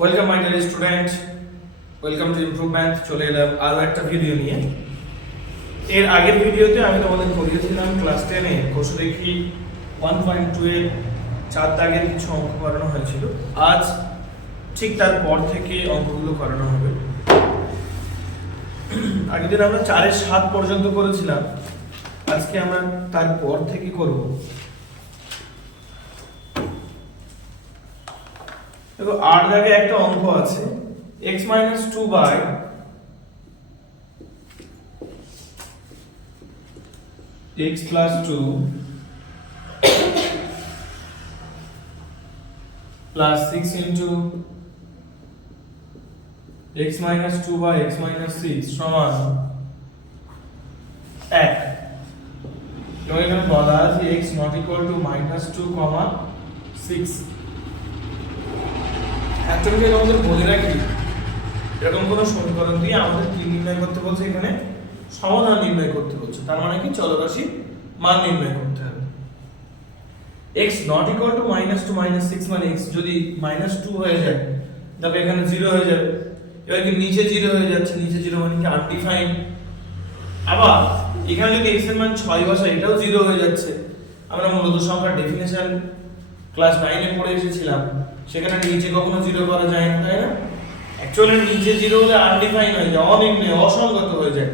Welcome my dear student, welcome to improvement. চলে এলাম আরও একটা ভিডিও নিয়ে। এর আগের ভিডিওতে আমি তোমাদের করিয়েছিলাম ক্লাস 10-এ কোষে দেখি 1.2 এর 4 দাগের কিছু অঙ্ক করানো হয়েছিল। আজ ঠিক তারপর থেকে অঙ্কগুলো করানো হবে। আগের দিন আমরা 4-এর 7 পর্যন্ত করেছিলাম, আজকে আমরা তারপর থেকে করব। দেখো 8 দাগে একটা অঙ্ক আছে, x - 2 by x + 2 plus 6 into x - 2 by x - 6 সমান 1। এবং এখানে বলা আছে x not equal to -2, 6। একটা বিষয় আমাদের বলে রাখি, এরকম কোনো সমীকরণ দিয়ে আমাদের কি নির্ণয় করতে বলছে, এখানে সমাধান নির্ণয় করতে বলছে। তার মানে কি চলরাশি মান নির্ণয় করতে হবে। x not equal to -2 - 6 মানে x যদি -2 হয়ে যায় তবে এখানে 0 হয়ে যাবে। এবার কি নিচে 0 হয়ে যাচ্ছে, নিচে 0 মানে কি আনডিফাইন্ড। আবার এখানে যদি x এর মান 6 বসাই এটাও 0 হয়ে যাচ্ছে। আমরা মূলত সংখ্যার ডেফিনিশন ক্লাস 9 এ পড়ে এসেছিলাম, সেখানে নিচে কখনো 0 করা যায় না, তাই না? অ্যাকচুয়ালি নিচে 0 হলে আনডিফাইন্ড হয়ে যায়, অনির্ণয়, অসংগত হয়ে যায়,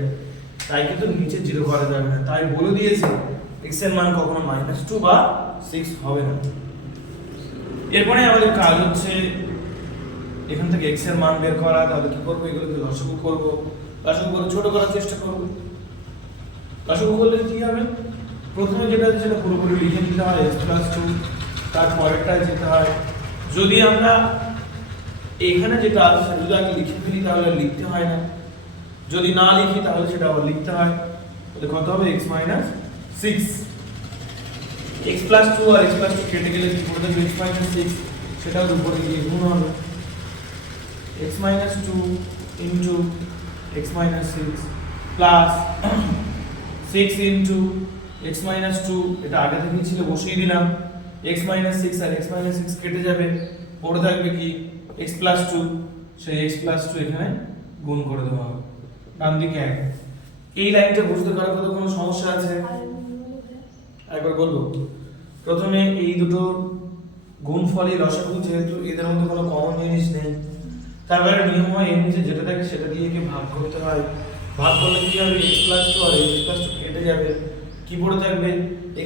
তাই কিন্তু নিচে 0 করা যাবে না। তাই বলে দিয়েছে x এর মান কখনো -2 বা 6 হবে না। এরপরে আমাদের কাজ হচ্ছে এখান থেকে x এর মান বের করা। তাহলে কি করব, এগুলোকে লসাগু করব, লসাগু করে ছোট করার চেষ্টা করব। লসাগু করলে কি হবে, প্রথমে যেটা আছে সেটা পুরোপুরি লিখে দিতে হয় x + 2, তারপরেরটা যেতে হয়। যদি আমরা এখানে যেটা আছে সেটা যদি আগে লিখে ফেলি তাহলে লিখতে হয় না, যদি না লিখি তাহলে সেটা আবার লিখতে হয়। তাহলে কত হবে x - 6। x + 2 আর x + 2 কেটে গেলে কি পড়ে যাবে, x - 6, সেটাও উপরে গিয়ে গুণ হবে। x - 2 into x - 6 plus 6 into x - 2, এটা আগে থেকেই ছিল, বসিয়ে দিলাম। x - 6 আর x - 6 কেটে যাবে, পড়ে থাকবে কি x + 2, সেই x + 2 এখানে গুণ করে দেওয়া হবে। ডান দিকে 1। এই লাইনটা বুঝতে কারো কোনো সমস্যা আছে? একবার বলবো। প্রথমে এই দুটো গুণফলই লসাগু, যেহেতু এদের মধ্যে কোনো কমন জিনিস নেই, তারপরে নিয়ম হয় এর নিচে যেটা থাকে সেটা দিয়ে কি ভাগ করতে হয়। ভাগ করলে কি হবে, x + 2 আর x + 2 কেটে যাবে, কি পড়ে থাকবে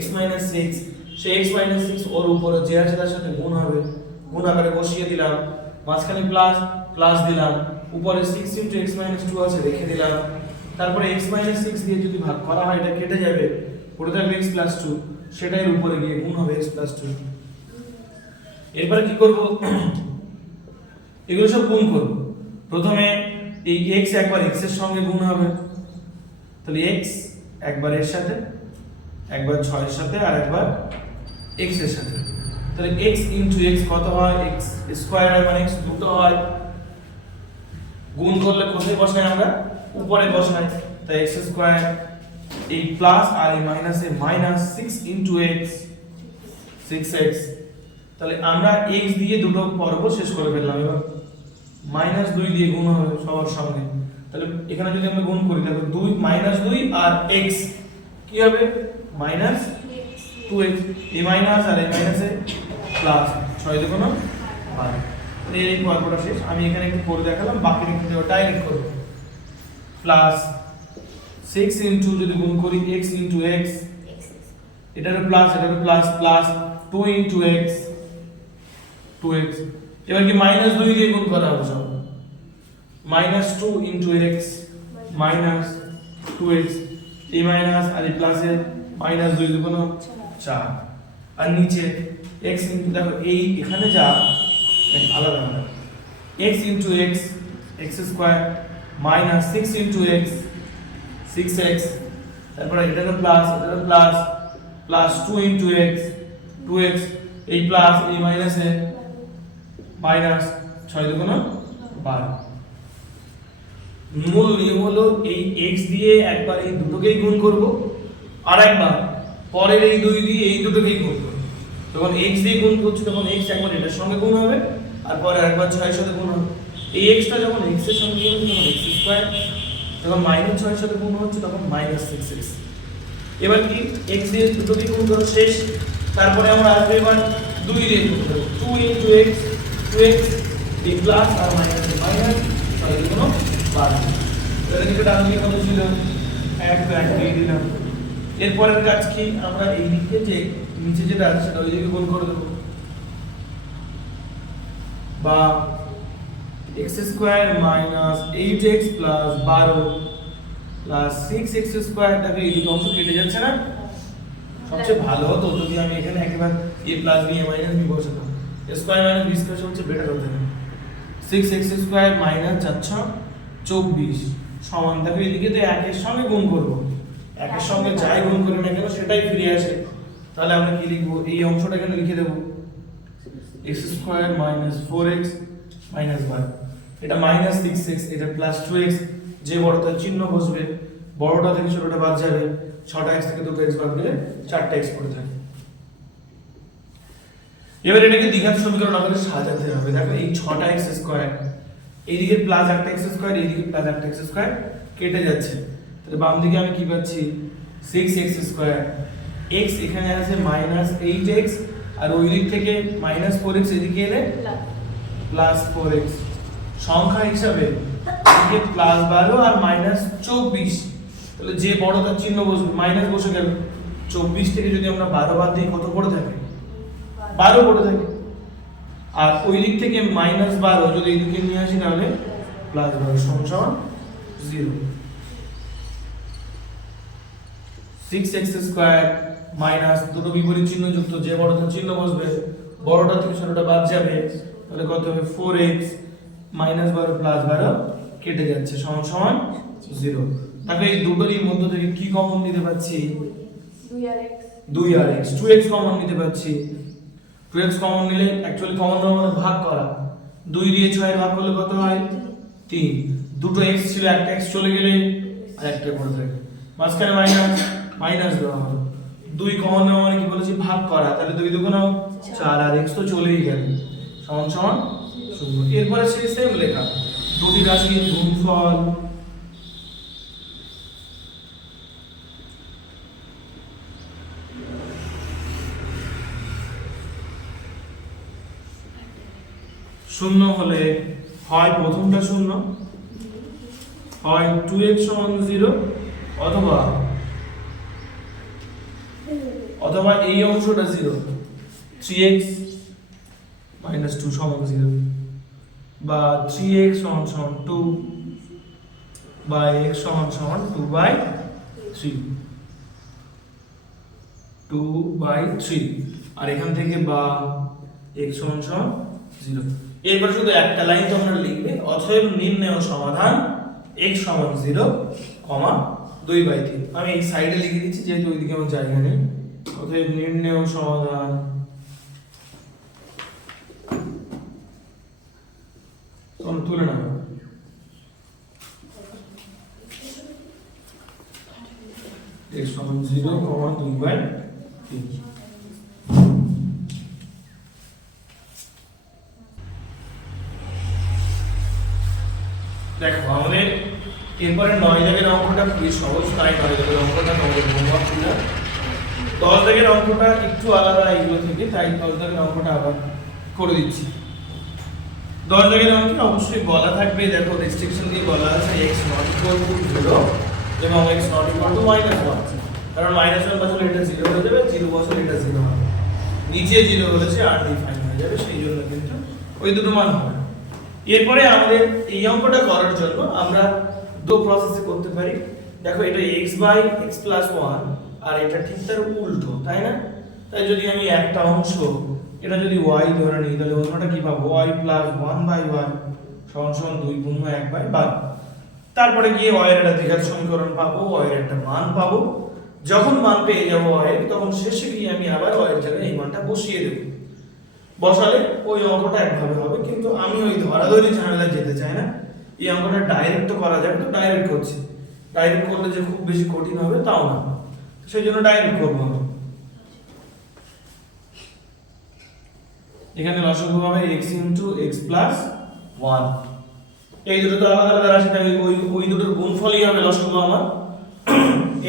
x - 6। সেই x - 6 ওর উপরে যে আছে তার সাথে গুণ হবে, গুণ আকারে বসিয়ে দিলাম, মাঝখানে প্লাস প্লাস দিলাম, উপরে 6 into x - 2 আছে রেখে দিলাম। তারপরে x - 6 দিয়ে যদি ভাগ করা হয় এটা কেটে যাবে, পড়ে থাকবে x + 2, সেটাই উপরে গিয়ে গুণ হবে x + 2। এরপরে কি করব, এগুলো সব গুণ করব। প্রথমে এই x একবার x এর সঙ্গে গুণ হবে, তাহলে x একবার এর সাথে, একবার 6 এর সাথে, আর একবার x এর সাথে। তাহলে x into x কত হয়, x স্কয়ার হয়, মানে x দুটো হয়। গুণ করলে কোথায় বসাই আমরা, উপরে বসাই, তাই x স্কয়ার, এই প্লাস আর এই মাইনাসে -6 into x, 6x। তাহলে আমরা x দিয়ে দুটো পর্ব শেষ করে ফেললাম। এবার -2 দিয়ে গুণ হবে সবার সঙ্গে। তাহলে এখানে যদি আমরা গুণ করি তাহলে -2 আর x কি হবে, -2x। এই মাইনাস আর এই মাইনাসে প্লাস, 6 × 2 = 12। এই পর্বটা শেষ। আমি এখানে একটু করে দেখালাম, বাকিটা কিন্তু ডাইরেক্ট করব। প্লাস 6 into যদি গুণ করি x into x, এটার প্লাস এটার plus, plus 2 into x, 2x। এবার কি -2 দিয়ে গুণ করা হবে সব, -2 into x -2x, এই মাইনাস আর এই প্লাসে -2 × 2 = 4। আর নিচে x into, দেখো এই এখানে যা আলাদা আলাদা, x into x, x square, -6 into x, 6x। তারপরে এটার প্লাস এটার plus, plus 2 into x, 2x, এই প্লাস এই মাইনাসে মাইনাস, 6 × 2 = 12। মূল নিয়ম হলো এই x দিয়ে একবার এই দুটোকেই গুণ করব, আর একবার পরের এই 2 দিয়ে এই দুটোকেই গুণ করব। যখন x দিয়ে গুণ করছি তখন x একবার এটার সঙ্গে গুণ হবে, আর পরে আরেকবার 6 এর সাথে গুণ হবে। এই x টা যখন x এর সঙ্গে গুণ হবে তখন x স্কয়ার, যখন -6 এর সাথে গুণ হচ্ছে তখন -6x। এবার কি x দিয়ে দুটো দিয়ে গুণ করো শেষ। তারপরে আমরা আসবে এবার 2 দিয়ে গুণ করব, 2 * x 2x এই প্লাস আর মাইনাস মাইনাস 6 এর গুণ 12। এর দিকে ডান দিকে কত ছিল 1 তো 1 দিয়ে দিলাম। এরপরের কাজ কি, আমরা এই দিকে যে নিচে যেটা আছে সেটা ওই দিকে গুণ করে দেব, বা x² - 8x + 12 + 6x² টাকে এই দুটো অংশ কেটে যাচ্ছে না। সবচেয়ে ভালো হতো যদি আমি এখানে একেবারে a + b a - b বসাতাম, a² - b² সবচেয়ে বেটার হতো। 6x² - 424 সমান থাকে এদিকে তো 1 এর সঙ্গে গুণ করব, 1 এর সঙ্গে যাই গুণ করি না কেন সেটাই ফিরে আসে। তাহলে আমরা কি লিখব, এই অংশটা এখানে লিখে দেব x² - 4x - 12, এটা -6x, এটা +2x, যে বড়টার চিহ্ন বসবে বড়টা থেকে ছোটটা বাদ যাবে, 6টা x থেকে 2টা x বাদ গেলে 4টা x পড়ে থাকে। এবার এটাকে দ্বিঘাত সমীকরণ আকারে সাজাতে হবে। দেখো এই 6টা x² এইদিকে প্লাস একটা x² এইদিকে প্লাস একটা x² কেটে যাচ্ছে, তাহলে বাম দিকে আমি কি পাচ্ছি 6x², x এখানে আছে -8x আর ওই দিক থেকে -4x এদিকে এলে +4x, সংখ্যা হিসাবে এদিকে +12 আর -24, তাহলে যে বড় তার চিহ্ন বসবে মাইনাস বসে গেল। 24 থেকে যদি আমরা 12 বাদ দিই কত পড়ে থাকে 12 পড়ে থাকে, আর ওই দিক থেকে -12 যদি এদিকে নিয়ে আসি তাহলে +12 সমান 0। 6x² মাইনাস দুটো বিপরীত চিহ্ন যুক্ত, যে বড় তার চিহ্ন বসবে বড়টা থেকে ছোটটা বাদ যাবে, তাহলে কত হবে 4x -12 +12 কেটে যাচ্ছে সমান 0। তাহলে এই দুটোরই মধ্য থেকে কি কমন নিতে পাচ্ছি 2rx, 2x কমন নিতে পাচ্ছি। 2x কমন নিলে অ্যাকচুয়ালি কমন নেওয়া মানে ভাগ করা, 2 দিয়ে 6 এর ভাগ করলে কত হয় 3, দুটো x ছিল একটা x চলে গেলে আরেকটা পড়ে থাকে, মাঝখানে মাইনাস দেওয়া হলো। 2 কমন নেওয়া মানে কি বলেছি ভাগ করা, তাহলে 2 দুগুণ 4 আর x তো চলেই গেল সমান 0। এরপরে সেই সেম লেখা দুটি রাশির গুণফল শূন্য হলে হয় প্রথমটা শূন্য, হয় 2x = 0, অথবা এই অংশটা 0, 3x - 2 = 0, বা 3x = 2 বা x = 2/3, আর এখান থেকে বা x = 0। এরপর শুধু একটা লাইন তোমরা লিখবে, অতএব নির্ণেয় সমাধান x = 0, 2/3। আমি এই সাইডে লিখে দিচ্ছি যেহেতু ওইদিকে আমার জায়গা নেই। অতএব নির্ণেয় সমাধান তোমরা তুলে নাও x = 0, 2/3। দেখো আমাদের এরপরে 9 দাগের অঙ্কটা খুবই সহজ, তাই 9 দাগের অঙ্কটা তোমাদের হোমওয়ার্ক ছিল। 10 দাগের অঙ্কটা একটু আলাদা এগুলো থেকে, তাই 10 দাগের অঙ্কটা আবার করে দিচ্ছি। 10 দাগের অঙ্কে অবশ্যই বলা থাকবে, দেখো রেস্ট্রিকশন দিয়ে বলা আছে x ≠ 0 এবং x ≠ -1, কারণ -1 বসালে এটা 0 হয়ে যাবে, 0 বসালে এটা 0 হবে, নিচে 0 বলেছে আনডিফাইন হয়ে যাবে, সেই জন্য কিন্তু ওই দুটো মান হবে। এরপরে আমাদের এই অঙ্কটা করার জন্য আমরা দু প্রসেসে করতে পারি। দেখো এটা x/x + 1 আর এটা ঠিক তার উল্টো, তাই না? তাই যদি আমি একটা অংশ এটা যদি y ধরে নিই তাহলে অন্যটা কি পাবো y + 1/y = 2 গুণ 1/12। তারপরে গিয়ে y এর একটা দ্বিঘাত সমীকরণ পাবো, y এর একটা মান পাবো। যখন মান পেয়ে যাব y এর, তখন শেষে গিয়ে আমি আবার y এর জায়গায় এই মানটা বসিয়ে দেব। বসালে ওই অঙ্কটা একভাবে হবে, কিন্তু আমি ওই ধরাধরি ঝামেলা যেতে চাই না। এই অঙ্কটা ডাইরেক্ট তো করা যাবে, তো ডাইরেক্ট করছি। ডাইরেক্ট করলে যে খুব বেশি কঠিন হবে তাও না, সেই জন্য ডাইরেক্ট করবো আমি। এখানে লসাগু হবে x ইনটু x প্লাস 1। এই দুটো তো আলাদা আলাদা রাশি, তাই ওই দুটোর গুণফলই হবে লসাগু আমার।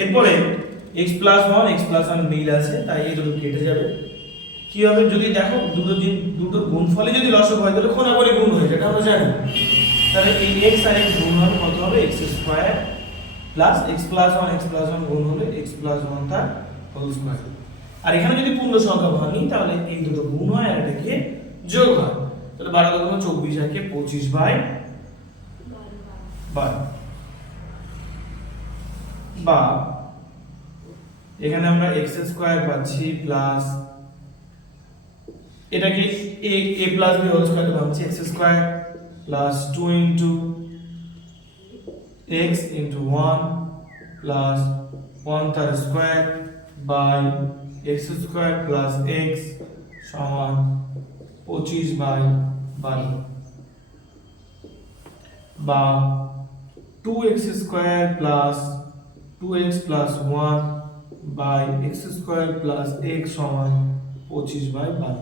এরপরে x প্লাস 1 x প্লাস 1 মিল আছে, তাই এই দুটো কেটে যাবে। কি হবে যদি দেখো দুটোর গুণফলই যদি লসাগু হয় তাহলে কোনাকুনি গুণ হয়ে যায়, এটা আমরা জানি। তাহলে এই x আর x গুণ হবে কত হবে, x square plus x plus 1 x plus 1 গুণ হলে x প্লাস 1 তার হোল স্কয়ার। আর এখানে যদি পূর্ণ সংখ্যা ভাঙি তাহলে এই দুটো গুণ হয় আর এটা কি যোগ হয়। তাহলে 12 দুগুণ 24 আর কি 25/12। বা এখানে আমরা x স্কয়ার পাচ্ছি প্লাস এটা কি a plus b whole square ভাঙছি, x square plus 2 into x into 1 plus 1 তার square by x square plus x সমান 25/12। বা 2x square plus 2x plus 1 by x square plus x সমান 25/12।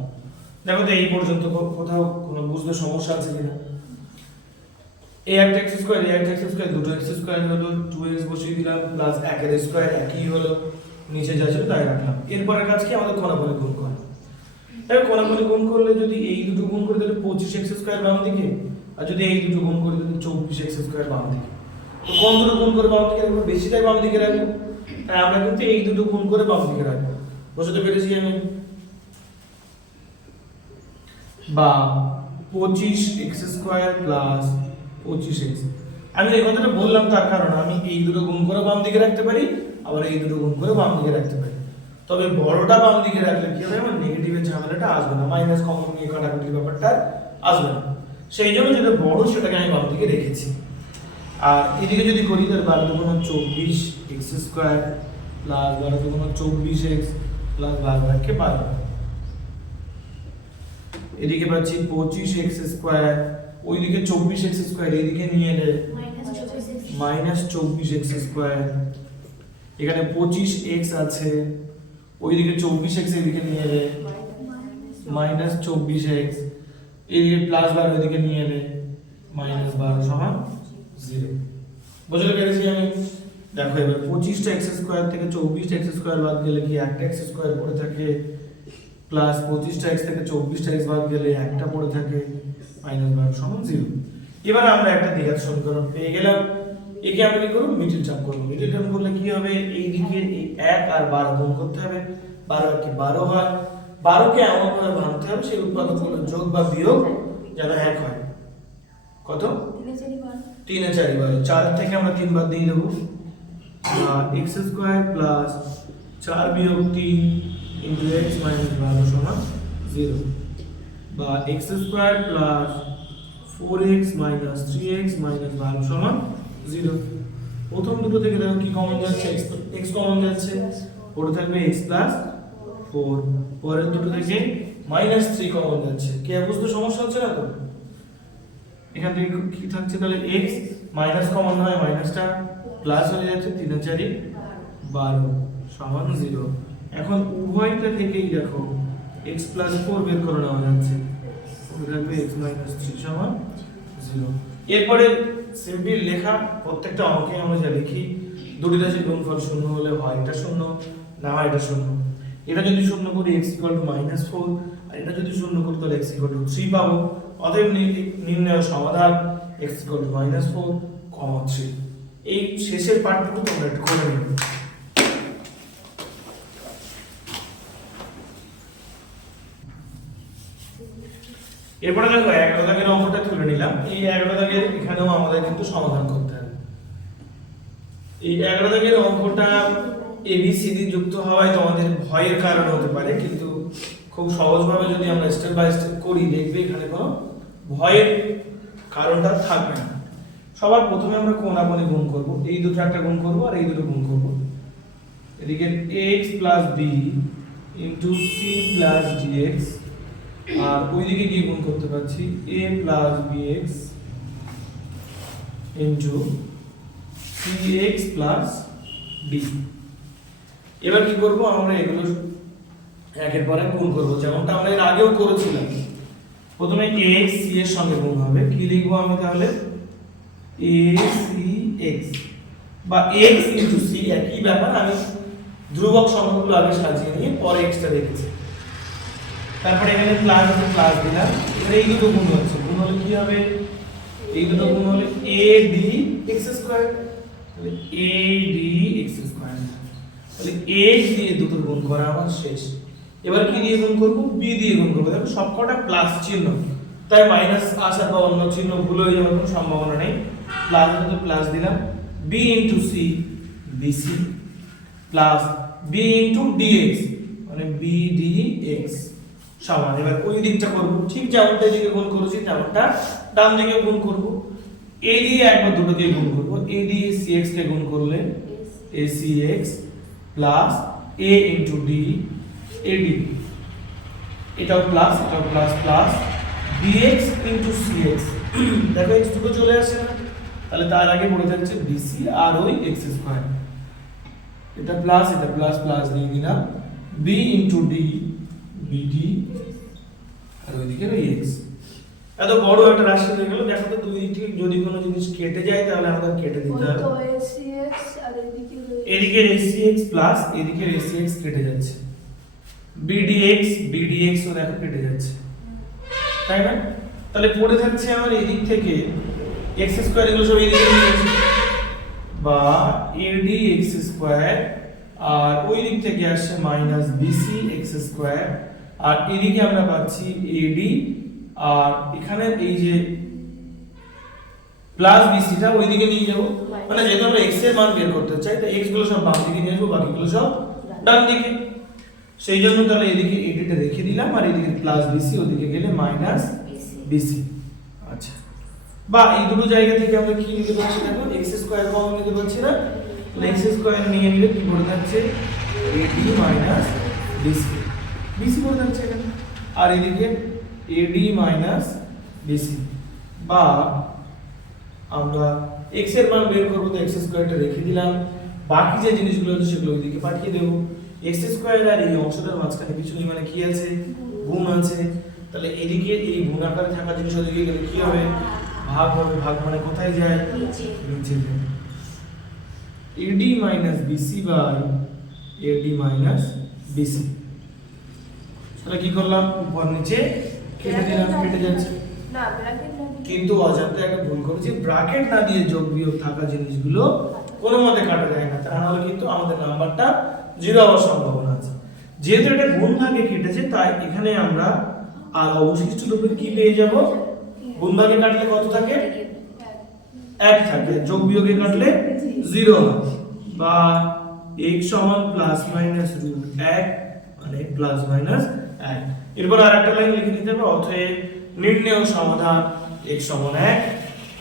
দেখো তো এই পর্যন্ত কোথাও কোনো বুঝতে সমস্যা আছে কিনা। এই একটা x স্কয়ার এই একটা x স্কয়ার দুটো x স্কয়ার হলো, 2x বসিয়ে দিলাম প্লাস 1 এর স্কয়ার একই হলো, নিচে যা ছিল তাই রাখলাম। এরপরের কাজ কি, আমাদের কোনাকুনি গুণ করা। তাই কোনাকুনি গুণ করলে যদি এই দুটো গুণ করে তাহলে 25x স্কয়ার বাম দিকে, আর যদি এই দুটো গুণ করে তাহলে 24x স্কয়ার বাম দিকে। তো কোন দুটো গুণ করে বাম দিকে রাখবো, বেশিটাই বাম দিকে রাখবো, তাই আমরা কিন্তু এই দুটো গুণ করে বাম দিকে রাখবো। বুঝতে পেরেছি আমি? বা 25x স্কয়ার প্লাস 25x। আমি এই কথাটা বললাম তার কারণ আমি এই দুটো গুণ করে বাম দিকে রাখতে পারি, আবার এই দুটো গুণ করে বাম দিকে রাখতে পারি। তবে বড়টা বাম দিকে রাখলে কি হবে, আমার নেগেটিভের ঝামেলাটা আসবে না, মাইনাস কমন নিয়ে কাটাকুটির ব্যাপারটা আসবে না। সেই জন্য যেটা বড় সেটাকে আমি বাম দিকে রেখেছি। আর এদিকে যদি করি তাহলে 12 দুগুণ 24x স্কয়ার প্লাস 12 দুগুণ 24x প্লাস 12/12। এদিকে পাচ্ছি 25x স্কয়ার, ওইদিকে 24x স্কয়ার এদিকে নিয়ে এলে -24x স্কয়ার। এখানে 25x আছে, ওইদিকে 24x এদিকে নিয়ে এলে -24x, এদিকে +12 এদিকে নিয়ে এলে -12 সমান 0। বুঝতে পেরেছি আমি? দেখো এবার 25টা x স্কয়ার থেকে 24টা x স্কয়ার বাদ গেলে কি একটা x স্কয়ার পড়ে থাকে, প্লাস 25টা x থেকে 24টা x বাদ গেলে একটা পড়ে থাকে, -12 সমান 0। এবার আমরা একটা দ্বিঘাত সমীকরণ পেয়ে গেলাম। একে আমরা কি করব, মিডল টার্ম করব। মিডল টার্ম করলে কি হবে, এই দিকে এই 1 আর 12 গুণ করতে হবে, 12 কি 12 হয়, 12 কে এমন ভাবে ভাঙতে হবে সেই উৎপাদকগুলো যোগ বা বিয়োগ যেন 1 হয়। কত 3 এ 4 12, 4 থেকে আমরা 3 বাদ দিয়ে দেব, x স্কয়ার প্লাস 4 বিয়োগ 3 ইনটু x মাইনাস 12 সমান 0। বা x square plus 4x minus 3x minus 12 সমান 0। প্রথম দুটো থেকে দেখো কি কমন যাচ্ছে, x কমন যাচ্ছে, পড়ে থাকবে x প্লাস 4। পরের দুটো থেকে -3 কমন যাচ্ছে, কি বুঝতে সমস্যা হচ্ছে না তো? এখান থেকে কি থাকছে তাহলে x মাইনাস কমন হয়, মাইনাসটা প্লাস হয়ে যাচ্ছে, 3 এর 4 12 সমান 0। এখন উভয়টা থেকেই দেখো x প্লাস 4 বের করে নেওয়া যাচ্ছে, থাকবে x মাইনাস 3 সমান 0। এরপরে সিম্পল লেখা, প্রত্যেকটা অঙ্কে আমরা যা লিখি দুটি রাশির গুণফল শূন্য হলে হয় এটা শূন্য, না হয় এটা শূন্য। এটা যদি শূন্য করি x -4, আর এটা যদি শূন্য করি তাহলে x 3 পাবো। অতএব নির্ণয় সমাধান x -4, 3। এই শেষের পার্টটুকু তোমরা একটু করে নিও। এরপরে দেখো 11 দাগের অঙ্কটা তুলে নিলাম। এই 11 দাগের এখানেও আমাদের কিন্তু সমাধান করতে হবে। এই 11 দাগের অঙ্কটা ABCD যুক্ত হওয়ায় তোমাদের ভয়ের কারণ হতে পারে, কিন্তু খুব সহজভাবে যদি আমরা স্টেপ বাই স্টেপ করি দেখবে এখানে কোনো ভয়ের কারণটা থাকবে না। সবার প্রথমে আমরা কোনাকুনি গুণ করব, এই দুটো একটা গুণ করব আর এই দুটো গুণ করব। এদিকে x + b * c + dx, আর ওইদিকে গিয়ে গুণ করতে পারছি a + bx cx + d। এবার কি করব, আমরা এগুলো একের পর এক গুণ করব, যেমনটা আমরা এর আগেও করেছিলাম। প্রথমে x c এর সঙ্গে গুণ হবে, কি লিখবো আমি তাহলে a c x বা x ইনটু c, একই ব্যাপার, আমি ধ্রুবক সংখ্যাগুলো আগে সাজিয়ে নিয়ে পরে x টা রেখেছি। তারপরে এখানে প্লাস আছে, প্লাস দিলাম, এবারে এই দুটো গুণ হচ্ছে, গুণ হলে কি হবে, এই দুটো গুণ হলে a d x স্কয়ার, তাহলে a d x স্কয়ার, তাহলে a দিয়ে দুটো গুণ করা আমার শেষ। এবার কি দিয়ে গুণ করব, b দিয়ে গুণ করব, দেখো সবকটা প্লাস চিহ্ন, তাই মাইনাস আসার বা অন্য চিহ্ন ভুল হয়ে যাওয়ার কোনো সম্ভাবনা নেই। প্লাস তো প্লাস দিলাম, b into c bc plus b into dx মানে b dx সমান, এবার ওই দিকটা করব ঠিক যেমনটা এদিকে গুণ করেছি তেমনটা ডান দিকে গুণ করব। a দিয়ে একবার দুটো দিয়ে গুণ করব, a দিয়ে cx কে গুণ করলে acx plus a into d ad, এটাও প্লাস এটাও plus plus dx into cx, দেখো x দুটো চলে আসছে না, তাহলে তার আগে পড়ে যাচ্ছে bc আর ওই x স্কয়ার, এটা প্লাস প্লাস দিয়ে দিলাম b ইনটু d bd আর ওইদিকে ওই x। এত বড় একটা রাশি হয়ে গেল, দেখো তো দুই দিক থেকে যদি কোনো জিনিস কেটে যায় তাহলে আমাদের কেটে দিতে হবে, তো acx আর এদিকে acx প্লাস এদিকে acx কেটে যাচ্ছে, bdx ও দেখো কেটে যাচ্ছে, তাই না? তাহলে পড়ে থাকছে আমার এদিক থেকে x স্কয়ার, এগুলো সব এদিকে নিয়ে যাচ্ছে, বা ad x স্কয়ার, আর ওই দিক থেকে আসছে মাইনাস bc x স্কয়ার, আর এদিকে আমরা পাচ্ছি ad, আর এখানে এই যে প্লাস bc টা ওইদিকে নিয়ে যাব, মানে যেহেতু আমরা x এর মান বের করতে চাই তাই x গুলো সব বাম দিকে নিয়ে আসবো, বাকিগুলো সব ডান দিকে, সেই জন্য তাহলে এদিকে ad টা রেখে দিলাম, আর এদিকে প্লাস bc ওদিকে গেলে মাইনাস bc। আচ্ছা, বা এই দুটো জায়গা থেকে আমরা কি নিতে পারছি, দেখো x স্কয়ার কমন নিতে পারছি না, তাহলে x স্কয়ার নিয়ে নিলে কি পড়ে যাচ্ছে ad মাইনাস bc, bc পড়ে যাচ্ছে এখানে, আর এদিকে ad মাইনাস bc, বা আমরা x এর মান বের করব তো x স্কয়ারটা রেখে দিলাম, বাকি যে জিনিসগুলো আছে সেগুলো ওইদিকে পাঠিয়ে দেব, x স্কয়ার আর এই অংশটার মাঝখানে কিছু নেই, মানে কি আছে, গুণ আছে, তাহলে এদিকে এই গুণ আকারে থাকা জিনিস ওইদিকে গেলে কি হবে, ভাগ হবে, ভাগ মানে কোথায় যায়, নিচে যায়, ad minus bc by ad minus bc, তাহলে কি করলাম, উপর নিচে কেটে দিলাম, কেটে যাচ্ছে না ব্র্যাকেট না, কিন্তু অজান্তে একটা ভুল করেছি, ব্র্যাকেট না দিয়ে যোগ বিয়োগ থাকা জিনিসগুলো কোনো মতে কাটা যায় না, তা নাহলে কিন্তু আমাদের নাম্বারটা জিরো হওয়ার সম্ভাবনা আছে। যেহেতু এটা গুণ ভাগে কেটেছে তাই এখানে আমরা আর অবশিষ্ট রূপে কি পেয়ে যাব, গুণ ভাগে কাটলে কত থাকে, 1 থাকে, যোগ বিয়োগে কাটলে 0 হয়, বা x সমান প্লাস মাইনাস রুট 1 মানে প্লাস মাইনাস 1। এরপর আরেকটা লাইন লিখে দিতে হবে, অতএব নির্ণেয় সমাধান x সমান 1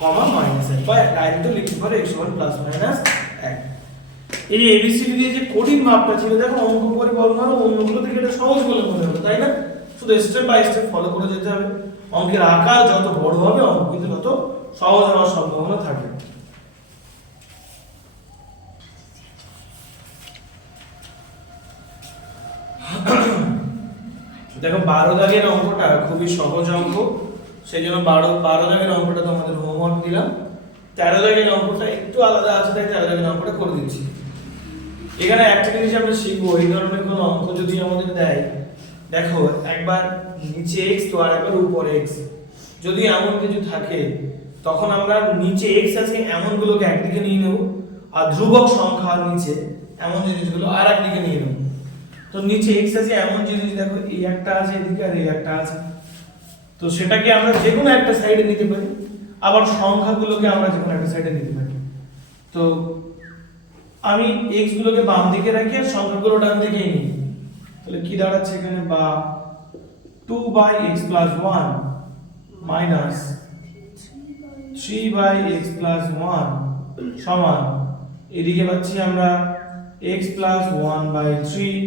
কমা মাইনাস 1, বা ডাইরেক্ট লিখতে পারো x সমান প্লাস মাইনাস 1। এই যে এবিসিডি দিয়ে যে কঠিন মাপটা ছিল, দেখো অঙ্ক করে বল মারো, অন্যগুলো থেকে এটা সহজ বলে মনে হবে, তাই না? শুধু স্টেপ বাই স্টেপ ফলো করে যেতে হবে, অঙ্কের আকার যত বড় হবে অঙ্ক কিন্তু তত সহজ হওয়ার সম্ভাবনা থাকে। দেখো 12 দাগের অঙ্কটা খুবই সহজ অঙ্ক, সেই জন্য 12 দাগের অঙ্কটা তো আমাদের হোমওয়ার্ক দিলাম। 13 দাগের অঙ্কটা একটু আলাদা আছে তাই 13 দাগের অঙ্কটা করে দিচ্ছি। এখানে একটা জিনিস আমরা শিখবো, এই ধরনের কোনো অঙ্ক যদি আমাদের দেয়, দেখো একবার নিচে x তো আর একবার উপরে x, যদি এমন কিছু থাকে তখন আমরা নিচে x আছে এমনগুলোকে একদিকে নিয়ে নেব, আর ধ্রুবক সংখ্যার নিচে এমন জিনিসগুলো আর একদিকে নিয়ে নেব। তো নিচে x আছে এমন জিনিস, দেখো এই একটা আছে এদিকে আর এই একটা আছে, তো সেটাকে আমরা যে কোনো একটা সাইডে নিতে পারি, আবার সংখ্যাগুলোকে আমরা যে কোনো একটা সাইডে নিতে পারি। তো আমি x গুলোকে বাম দিকে রাখি আর সংখ্যাগুলো ডান দিকে নিই, তাহলে কি দাঁড়াচ্ছে এখানে, বা 2/x + 1 মাইনাস 3/x + 1 সমান, এদিকে পাচ্ছি আমরা x + 1/3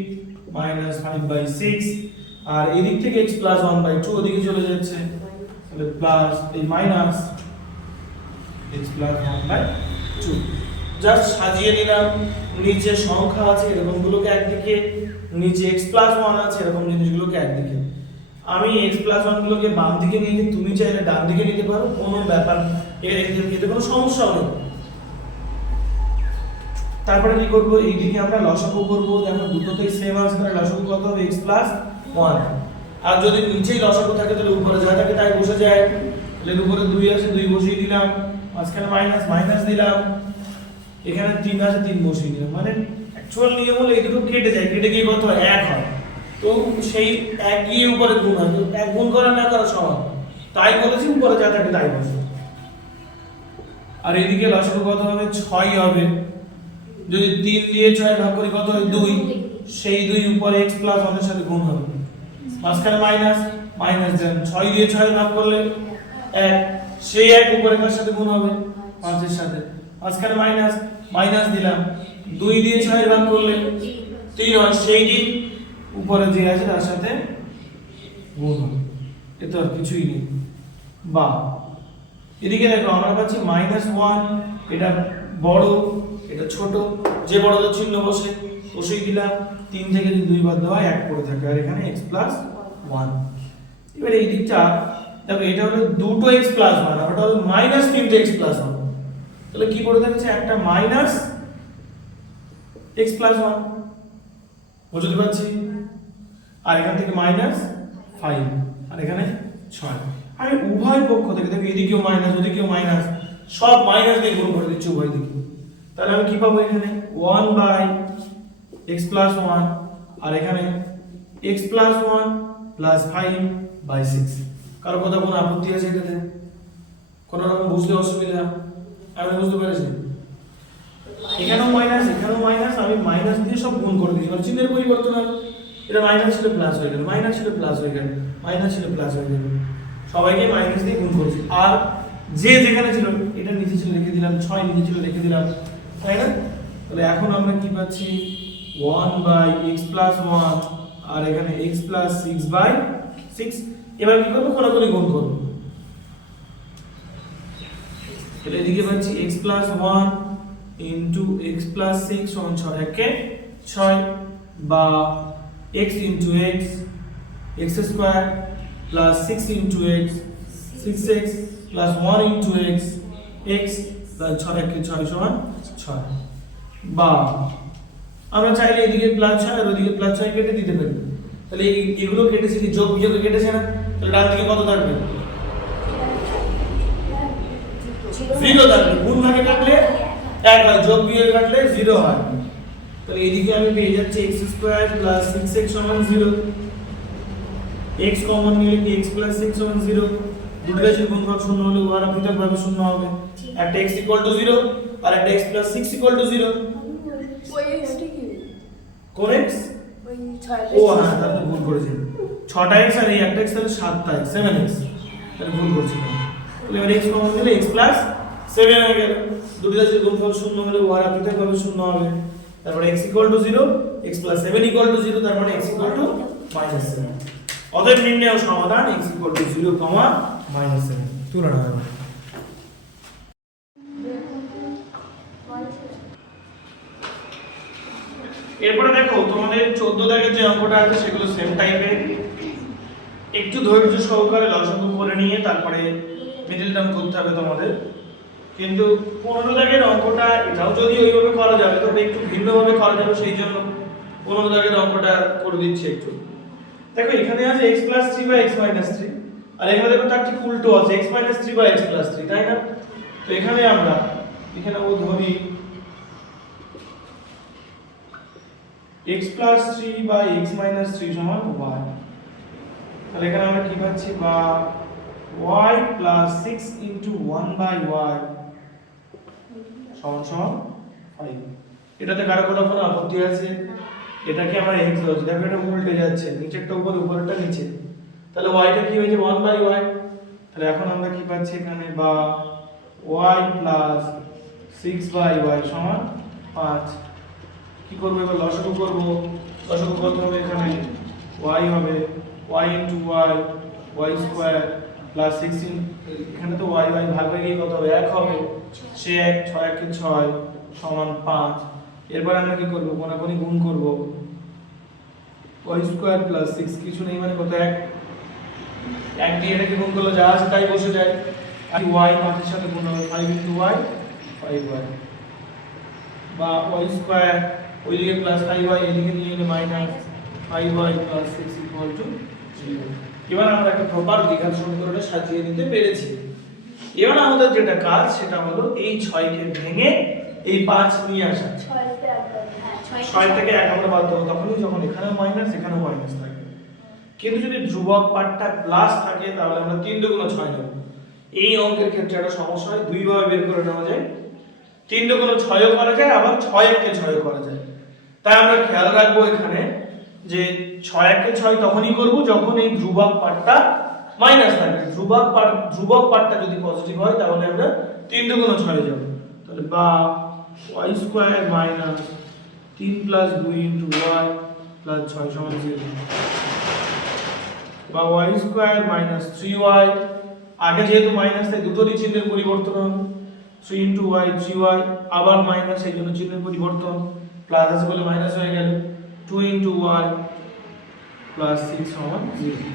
মাইনাস 5/6, আর এদিক থেকে x + 1/2 ওদিকে চলে যাচ্ছে, তাহলে প্লাস এই মাইনাস x + 1/2। জাস্ট সাজিয়ে নিলাম, নিচে সংখ্যা আছে এরকমগুলোকে একদিকে, নিচে x + 1 আছে এরকম জিনিসগুলোকে একদিকে, আমি x প্লাস 1 গুলোকে বাম দিকে নিয়ে যে তুমি চাইলে ডান দিকে নিতে পারো, কোনো ব্যাপার এতে কোনো সমস্যা নেই। তারপরে কি করব, এইদিকে আমরা লসাগু করব। দেখো দুটোতেই সেম আছে, তাহলে লসাগু কত হবে x প্লাস 1। আর যদি নিচেই লসাগু থাকে তাহলে উপরে যা থাকে তাই বসে যায়। তাহলে উপরে 2 আছে, 2 বসিয়ে দিলাম, মাঝখানে মাইনাস মাইনাস দিলাম, এখানে 3 আছে, 3 বসিয়ে দিলাম। মানে অ্যাকচুয়াল নিয়ম হলো এই দুটো কেটে যায়, কেটে গিয়ে কত হয় 1 হয়। তো সেই 1 গিয়ে উপরে গুণ হয়, তো 1 গুণ করা না করা সমান, তাই বলেছি উপরে যা থাকে তাই বসে। আর এদিকে লসাগু কত হবে 6 হবে। যদি 3 দিয়ে 6 ভাগ করি কত হয় 2, সেই 2 উপরে x প্লাস 1 এর সাথে গুণ হবে, মাঝখানে মাইনাস মাইনাস দেন, 6 দিয়ে 6 ভাগ করলে 1, সেই 1 উপরে কার সাথে গুণ হবে 5 এর সাথে, মাঝখানে মাইনাস মাইনাস দিলাম, 2 দিয়ে 6 ভাগ করলে 3 হয়, সেই দিন উপরে যে আছে তার সাথে গুণ হবে। এতো আর কিছুই নেই। বা এদিকে দেখো আমরা পাচ্ছি -1, এটা বড় এটা ছোট, যে বড় তো চিহ্ন বসেই দিলাম, 3 থেকে যদি 2 বাদ দেওয়া 1 পড়ে থাকে, আর এখানে x প্লাস 1। এবার এই দিকটা দেখো, এটা হলো দুটো x প্লাস 1, আর এটা হলো -3 x প্লাস 1। তাহলে কি পড়ে থাকছে, একটা মাইনাস x প্লাস 1, বুঝতে পারছি। আর এখান থেকে -5, আর এখানে 6। আমি উভয় পক্ষ থেকে দেখো, এদিকেও মাইনাস ওদিকেও মাইনাস, সব মাইনাস দিয়ে গুণ করে দিচ্ছি উভয় দিকে। তাহলে আমি কি পাবো, এখানে 1/x প্লাস 1, আর এখানে x প্লাস 1 প্লাস 5/6। কারো কথা কোনো আপত্তি আছে এটাতে? কোনো রকম বুঝতে অসুবিধা? আমি বুঝতে পেরেছি। এখানেও মাইনাস, আমি মাইনাস দিয়ে সব গুণ করে দিয়েছি, মানে চিহ্নের পরিবর্তন হবে। এটা মাইনাস ছিল প্লাস হয়ে গেল, মাইনাস ছিল প্লাস হয়ে গেল, মাইনাস ছিল প্লাস হয়ে গেল, সবাইকে মাইনাস দিয়ে গুণ করেছি। আর যে যেখানে ছিল, এটা নিচে ছিল রেখে দিলাম, 6 নিচে ছিল রেখে দিলাম, তাই না? তাহলে এখন আমরা কি পাচ্ছি, 1/x প্লাস 1, আর এখানে x প্লাস 6/6। এবার কি করবো, কোনাকুনি গুণ করবো। তাহলে এদিকে পাচ্ছি x plus 1 into x plus 6 সমান 6 একে 6, বা x into x square plus 6 into x 6x plus 1 into x plus 6 একে 6 সমান 6। বা আমরা চাইলে এদিকে প্লাস 6 আর ওদিকে প্লাস 6 কেটে দিতে পারি। তাহলে এগুলো কেটেছে কি, যোগ বিয়োগে কেটেছে না? তাহলে ডান দিকে কত থাকবে, 0 থাকবে। গুণ ভাগে কাটলে 1 হয়, যোগ বিয়োগে কাটলে 0 হয়। তাহলে এদিকে আমি পেয়ে যাচ্ছি x স্কয়ার প্লাস 6x সমান 0। x কমন নিলে কি x প্লাস 6 সমান 0। দুটো রাশির গুণফল শূন্য হলে উহারা পৃথকভাবে শূন্য হবে। একটা x 0 আর একটা x প্লাস 6 0। ওই এক্সটি কি, কোন x? ওই 6 ও হ্যাঁ, তাহলে তো ভুল করেছি। 6টা x আর এই একটা x তাহলে 7টা x, 7x। তাহলে ভুল করছি না। তাহলে এবার x কমন নিলে x প্লাস 7 হয়ে গেল। দুটো রাশির গুণফল শূন্য হলে উহারা পৃথকভাবে শূন্য হবে। তারপরে x 0, x প্লাস 7 0, তার মানে x -7। অতএব নির্ণয় সমাধান x 0, -7 তুলনা হবে। এরপরে দেখো, তোমাদের 14 দাগের যে অঙ্কটা আছে সেগুলো সেম টাইপের। একটু ধৈর্য সহকারে লসাগু করে নিয়ে তারপরে মিডল টার্ম করতে হবে তোমাদের। কিন্তু 15 দাগের অঙ্কটা, এটাও যদি ওইভাবে করা যাবে তবে একটু ভিন্নভাবে করা যাবে, সেই জন্য 15 দাগের অঙ্কটা করে দিচ্ছি একটু। দেখো এখানে আছে x 3/x - 3, আর এখানে দেখো তার ঠিক উল্টো আছে x - 3/x + 3, তাই না? তো এখানে আমরা ও ধরি x + 3/x - 3 সমান y। তাহলে এখানে আমরা কি পাচ্ছি, বা y + 6 * 1/y সমান 5। এটাতে কারো কোনো আপত্তি আছে? এটাকে আমরা x ধরছি, দেখো এটা উল্টে যাচ্ছে, নিচেরটা উপরে উপরেরটা নিচে, তাহলে y টা কি হয়েছে 1/y। তাহলে এখন আমরা কি পাচ্ছি এখানে, বা y + 6/y সমান 5। কি করব, এবার লসাগু করব। লসাগু কত হবে, এখানে y হবে y * y স্কয়ার প্লাস 16, এখানে তো y ভাগ হয়ে গিয়ে কত হবে 1 হবে, সে 1 6 একে 6 সমান 5। এরপর আমরা কি করব, কোনাকুনি গুণ করব। y স্কয়ার প্লাস 6 কিছু নেই মানে কত 1, এক দিয়ে এটাকে গুণ করলে যা আছে তাই বসে যায়, আর y 5 এর সাথে গুণ হবে 5 * y 5y, বা y স্কয়ার ওইদিকে প্লাস 5y এদিকে নিয়ে এলে মাইনাস 5y + 6 = 0। এবার আমরা একটা প্রপার দ্বিঘাত সমীকরণে সাজিয়ে নিতে পেরেছি। এবার আমাদের যেটা কাজ সেটা হলো এই 6 কে ভেঙে এই 5 নিয়ে আসা। 6 থেকে 1 আমরা বাদ দেবো তখনই যখন এখানেও মাইনাস এখানেও মাইনাস থাকে। কিন্তু যদি ধ্রুবক পার্টটা প্লাস থাকে তাহলে আমরা 3 × 6 নেব। এই অঙ্কের ক্ষেত্রে একটা সমস্যা হয়, দুই ভাবে বের করে নেওয়া যায়। 3 × 6 ও করা যায়, আবার 6 কে 6 ও করা যায়। তাই আমরা খেয়াল রাখবো এখানে যে 6 কে 6 তখনই করব যখন এই ধ্রুবক পার্টটা মাইনাস থাকবে। ধ্রুবক পার্টটা যদি পজিটিভ হয় তাহলে আমরা 3 × 6 এ যাব। তাহলে বা y² - 3 + 2 * y + 6 = 0, বা y² - 3y, আগে যেহেতু মাইনাস তাই দুটোরই চিহ্নের পরিবর্তন হবে। 3 * y 3y, আবার মাইনাস এই জন্য চিহ্নের পরিবর্তন, প্লাস আছে বলে মাইনাস হয়ে গেল 2 * y + 6 = 0।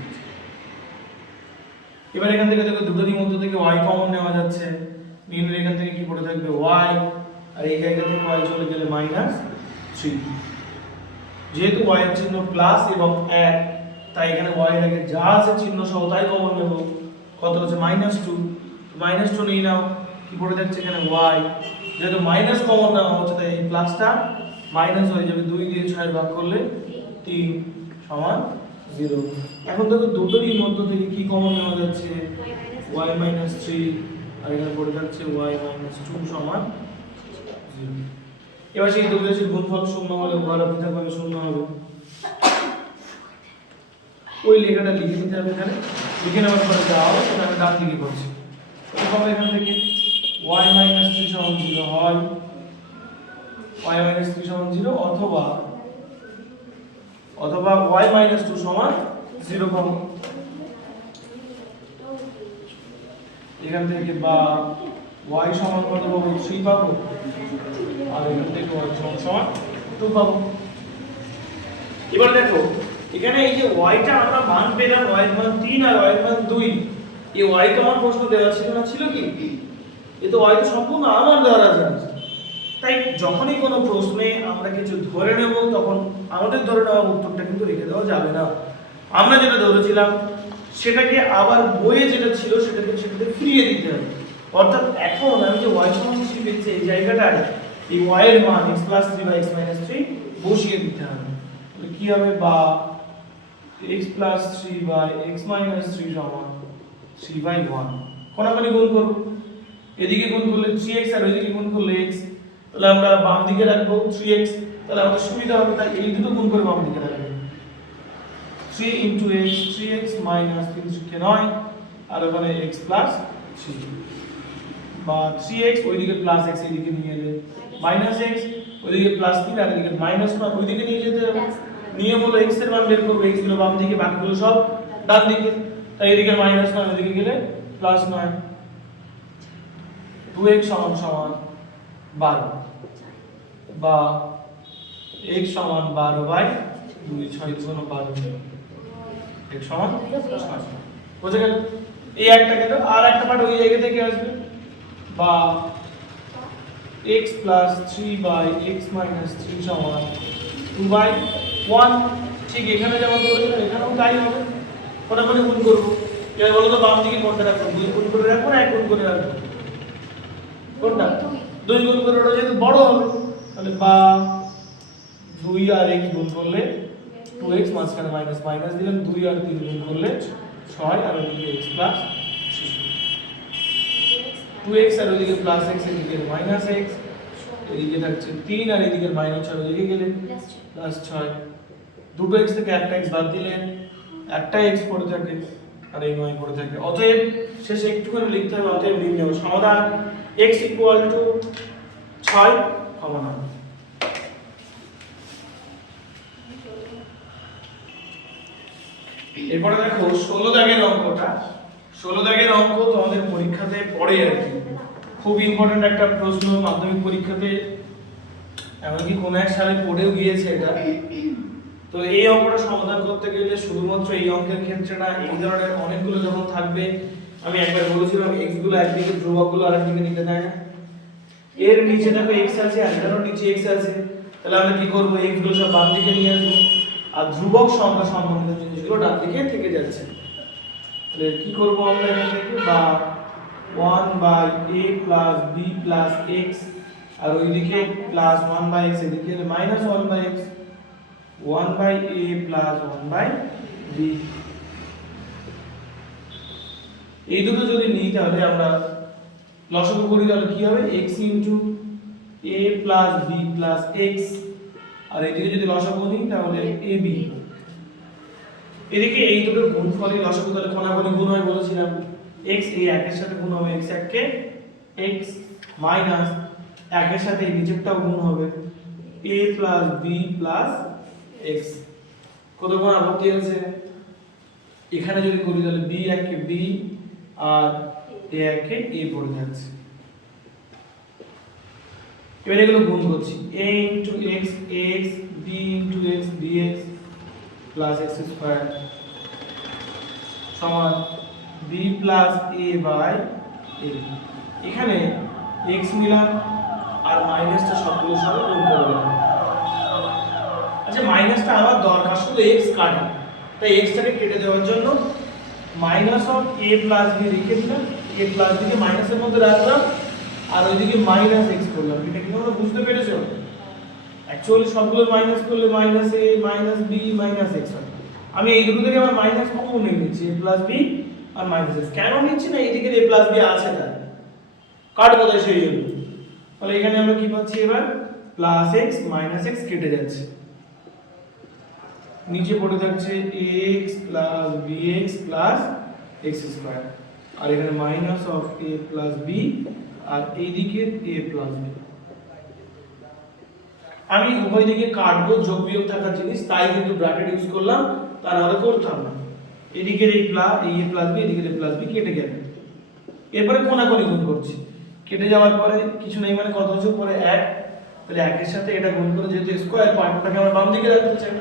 এবার এখান থেকে দেখো দুটোরই মধ্যে থেকে y কমন নেওয়া যাচ্ছে, নিম্ন এখান থেকে কি পড়ে থাকবে y, আর এই জায়গা থেকে y চলে গেলে -3। যেহেতু y এর চিহ্ন প্লাস এবং 1 তাই এখানে y এর আগে যা আছে চিহ্ন সহ তাই কমন নেব। কত হচ্ছে -2, -2 নিয়ে নাও, কি পড়ে থাকছে এখানে y, যেহেতু মাইনাস কমন নেওয়া হচ্ছে তাই এই প্লাসটা মাইনাস হয়ে যাবে, 2 দিয়ে 6 ভাগ করলে 3 = 0। এখন দেখো দুটোরই মধ্য থেকে কি কমন নেওয়া যাচ্ছে y - 3, আর এখানে পড়ে যাচ্ছে y - 2 = 0। এবার সেই দুটো রাশির গুণফল শূন্য হলে উভয়ের পৃথকভাবে শূন্য হবে। ওই লেখাটা লিখে নিতে হবে এখানে, লিখে নেওয়ার পরে যা হবে সেটা আমি ডান দিকে করছি। তাহলে এখান থেকে y - 3 = 0 হয়, y - 3 = 0, অথবা y - 2 = 0 পাবো। এখান থেকে বা y সমান কত পাবো 3 পাবো, আর এখান থেকে y সমান 2 পাবো। এবার দেখো এখানে এই যে y টা আমরা মান পেলাম, y এর মান 3 আর y এর মান 2, এই y তো আমার প্রশ্ন দেওয়া ছিল না, ছিল কি? এ তো y তো সম্পূর্ণ আমার দ্বারা জানি। তাই যখনই কোনো প্রশ্নে আমরা কিছু ধরে নেব তখন আমাদের ধরে নেওয়া উত্তরটা কিন্তু রেখে দেওয়া যাবে না। আমরা যেটা ধরেছিলাম সেটাকে আবার বইয়ে যেটা ছিল সেটাকে ফিরিয়ে দিতে হবে। অর্থাৎ এখন আমি যে y সমান 3 পেয়েছি এই জায়গাটায় এই y এর মান x + 3 / x - 3 বসিয়ে দিতে হবে। তাহলে কি হবে, বা x + 3 / x - 3 = 3/1, কোনাকুনি গুণ করব, এদিকে গুণ করলে 3x আর ওইদিকে গুণ করলে x, তাহলে আমরা বাম দিকে রাখবো 3x, তাহলে আমাদের সুবিধা হবে, তাই এই দুটো গুণ করে বাম দিকে রাখবো। 3 * x, 3x - 3 কে 9, আর ওখানে x + 3, বা 3x ওইদিকে প্লাস x এদিকে নিয়ে এলে -x, ওইদিকে +3 আর এদিকে -9 ওইদিকে নিয়ে যেতে হবে। নিয়ম হলো x এর মান বের করব, x গুলো বাম দিকে, বাকিগুলো সব ডান দিকে, তাই এদিকে -9 ওইদিকে গেলে +9, 2x = 12, বা x = 12/2, 6 × 12, x = 6। বুঝে গেল? এই একটা গেল, আর একটা পার্ট ওই জায়গা থেকে আসবে, বা x + 3 / x - 3 = 2/1। ঠিক এখানে যেমন করেছিলাম এখানেও তাই হবে, কোনাকুনি গুণ করব। এবার বলো তো বাম দিকে কোনটা রাখবো, 2 গুণ করে রাখবো না 1 গুণ করে রাখবো? কোনটা? 2 গুণ করে, ওটা যেহেতু বড় হবে, তাহলে বা 2 আর x গুণ করলে 2x, মাঝখানে মাইনাস দিলাম, 2 আর 3 গুণ করলে 6, আর ওইদিকে x + 3, 2x আর ওইদিকে +x, এদিকে -x, এদিকে থাকছে 3 আর এদিকে -6 ওইদিকে গেলে +6, দুটো x থেকে একটা x বাদ দিলে একটা x পড়ে থাকে আর এই 9 পড়ে থাকে। অতএব শেষে একটুখানি লিখতে হবে, অতএব নির্ণয় সমাধান x = 6, 9। এরপরে দেখো 16 দাগের অঙ্কটা। 16 দাগের অঙ্ক তোমাদের পরীক্ষাতে পড়ে আর কি, খুব ইম্পর্টেন্ট একটা প্রশ্ন মাধ্যমিক পরীক্ষাতে, এমনকি কোন এক সালে পড়েও গিয়েছে এটা। তো এই অঙ্কটা সমাধান করতে গেলে শুধুমাত্র এই অঙ্কের ক্ষেত্রে না, এই ধরনের অনেকগুলো যখন থাকবে, আমি একবার বলেছিলাম x গুলো একদিকে ধ্রুবকগুলো আরেকদিকে নিতে দেয় না, এর নিচে দেখো x আছে আর এটারও নিচে x আছে, তাহলে আমরা কি করব, x গুলো সব বাম দিকে নিয়ে আসবো আর ধ্রুবক সংখ্যা সম্বন্ধিত জিনিসগুলো ডান দিকে থেকে যাচ্ছে। তাহলে কি করব আমরা এখান থেকে, বা 1/a + b + x আর ওইদিকে +1/x, এদিকে -1/x, 1/a + 1/b। এই দুটো যদি নিই তাহলে আমরা লসাগু করি, তাহলে কি হবে, x * a + b + x, আর এদিকে যদি লসাগু নিই তাহলে ab। এদিকে এই দুটোর গুণফলই লসাগু, তাহলে কোনাকুনি গুণ হয় বলেছিলাম, x এই একের সাথে গুণ হবে x এককে x, মাইনাস একের সাথে এই নিচেরটাও গুণ হবে a + b + x। কত গুণ আপত্তি আছে, এখানে যদি করি তাহলে b এককে b আর a এককে a পড়ে যাচ্ছে। এবারে এগুলো গুণ করছি, a * x x, b * x dx + x² সমান b + a/a। এখানে x নিলাম আর মাইনাসটা সবগুলো সঙ্গে গুণ করে দিলাম। আচ্ছা, মাইনাসটা আমার দরকার শুধু x কাটে, তাই x টাকে কেটে দেওয়ার জন্য -a + b রেখে দিলাম, a + b কে মাইনাসের মধ্যে রাখলাম আর ওইদিকে -x করলাম। এটা কি তোমরা বুঝতে পেরেছো? অ্যাকচুয়ালি সবগুলো মাইনাস করলে -a - b - x হয়। আমি এই দুটো থেকে আমার মাইনাস কমন নিয়ে নিচ্ছি, a + b আর -x। কেন নিচ্ছি না, এইদিকে a + b আছে তাই কাটবো, তাই সেই জন্য। তাহলে এখানে আমরা কি পাচ্ছি, এবার +x - x কেটে যাচ্ছে, নিচে পড়ে থাকছে ax + bx + x², আর এখানে -a + b আর এইদিকে a + b। আমি উভয় দিকে কাটবো, যোগ বিয়োগ থাকার জিনিস, তাই কিন্তু ব্র্যাকেট ইউজ করলাম, তা নাহলে করতাম না। এদিকের এই a + b, এদিকের a + b কেটে গেল। এরপরে কোনাকুনি গুণ করছি, কেটে যাওয়ার পরে কিছু নেই মানে কত হচ্ছে, পরে 1, তাহলে 1 এর সাথে এটা গুণ করে যেহেতু স্কয়ার, পার্টটাকে আমরা বাম দিকে রাখতে চাই,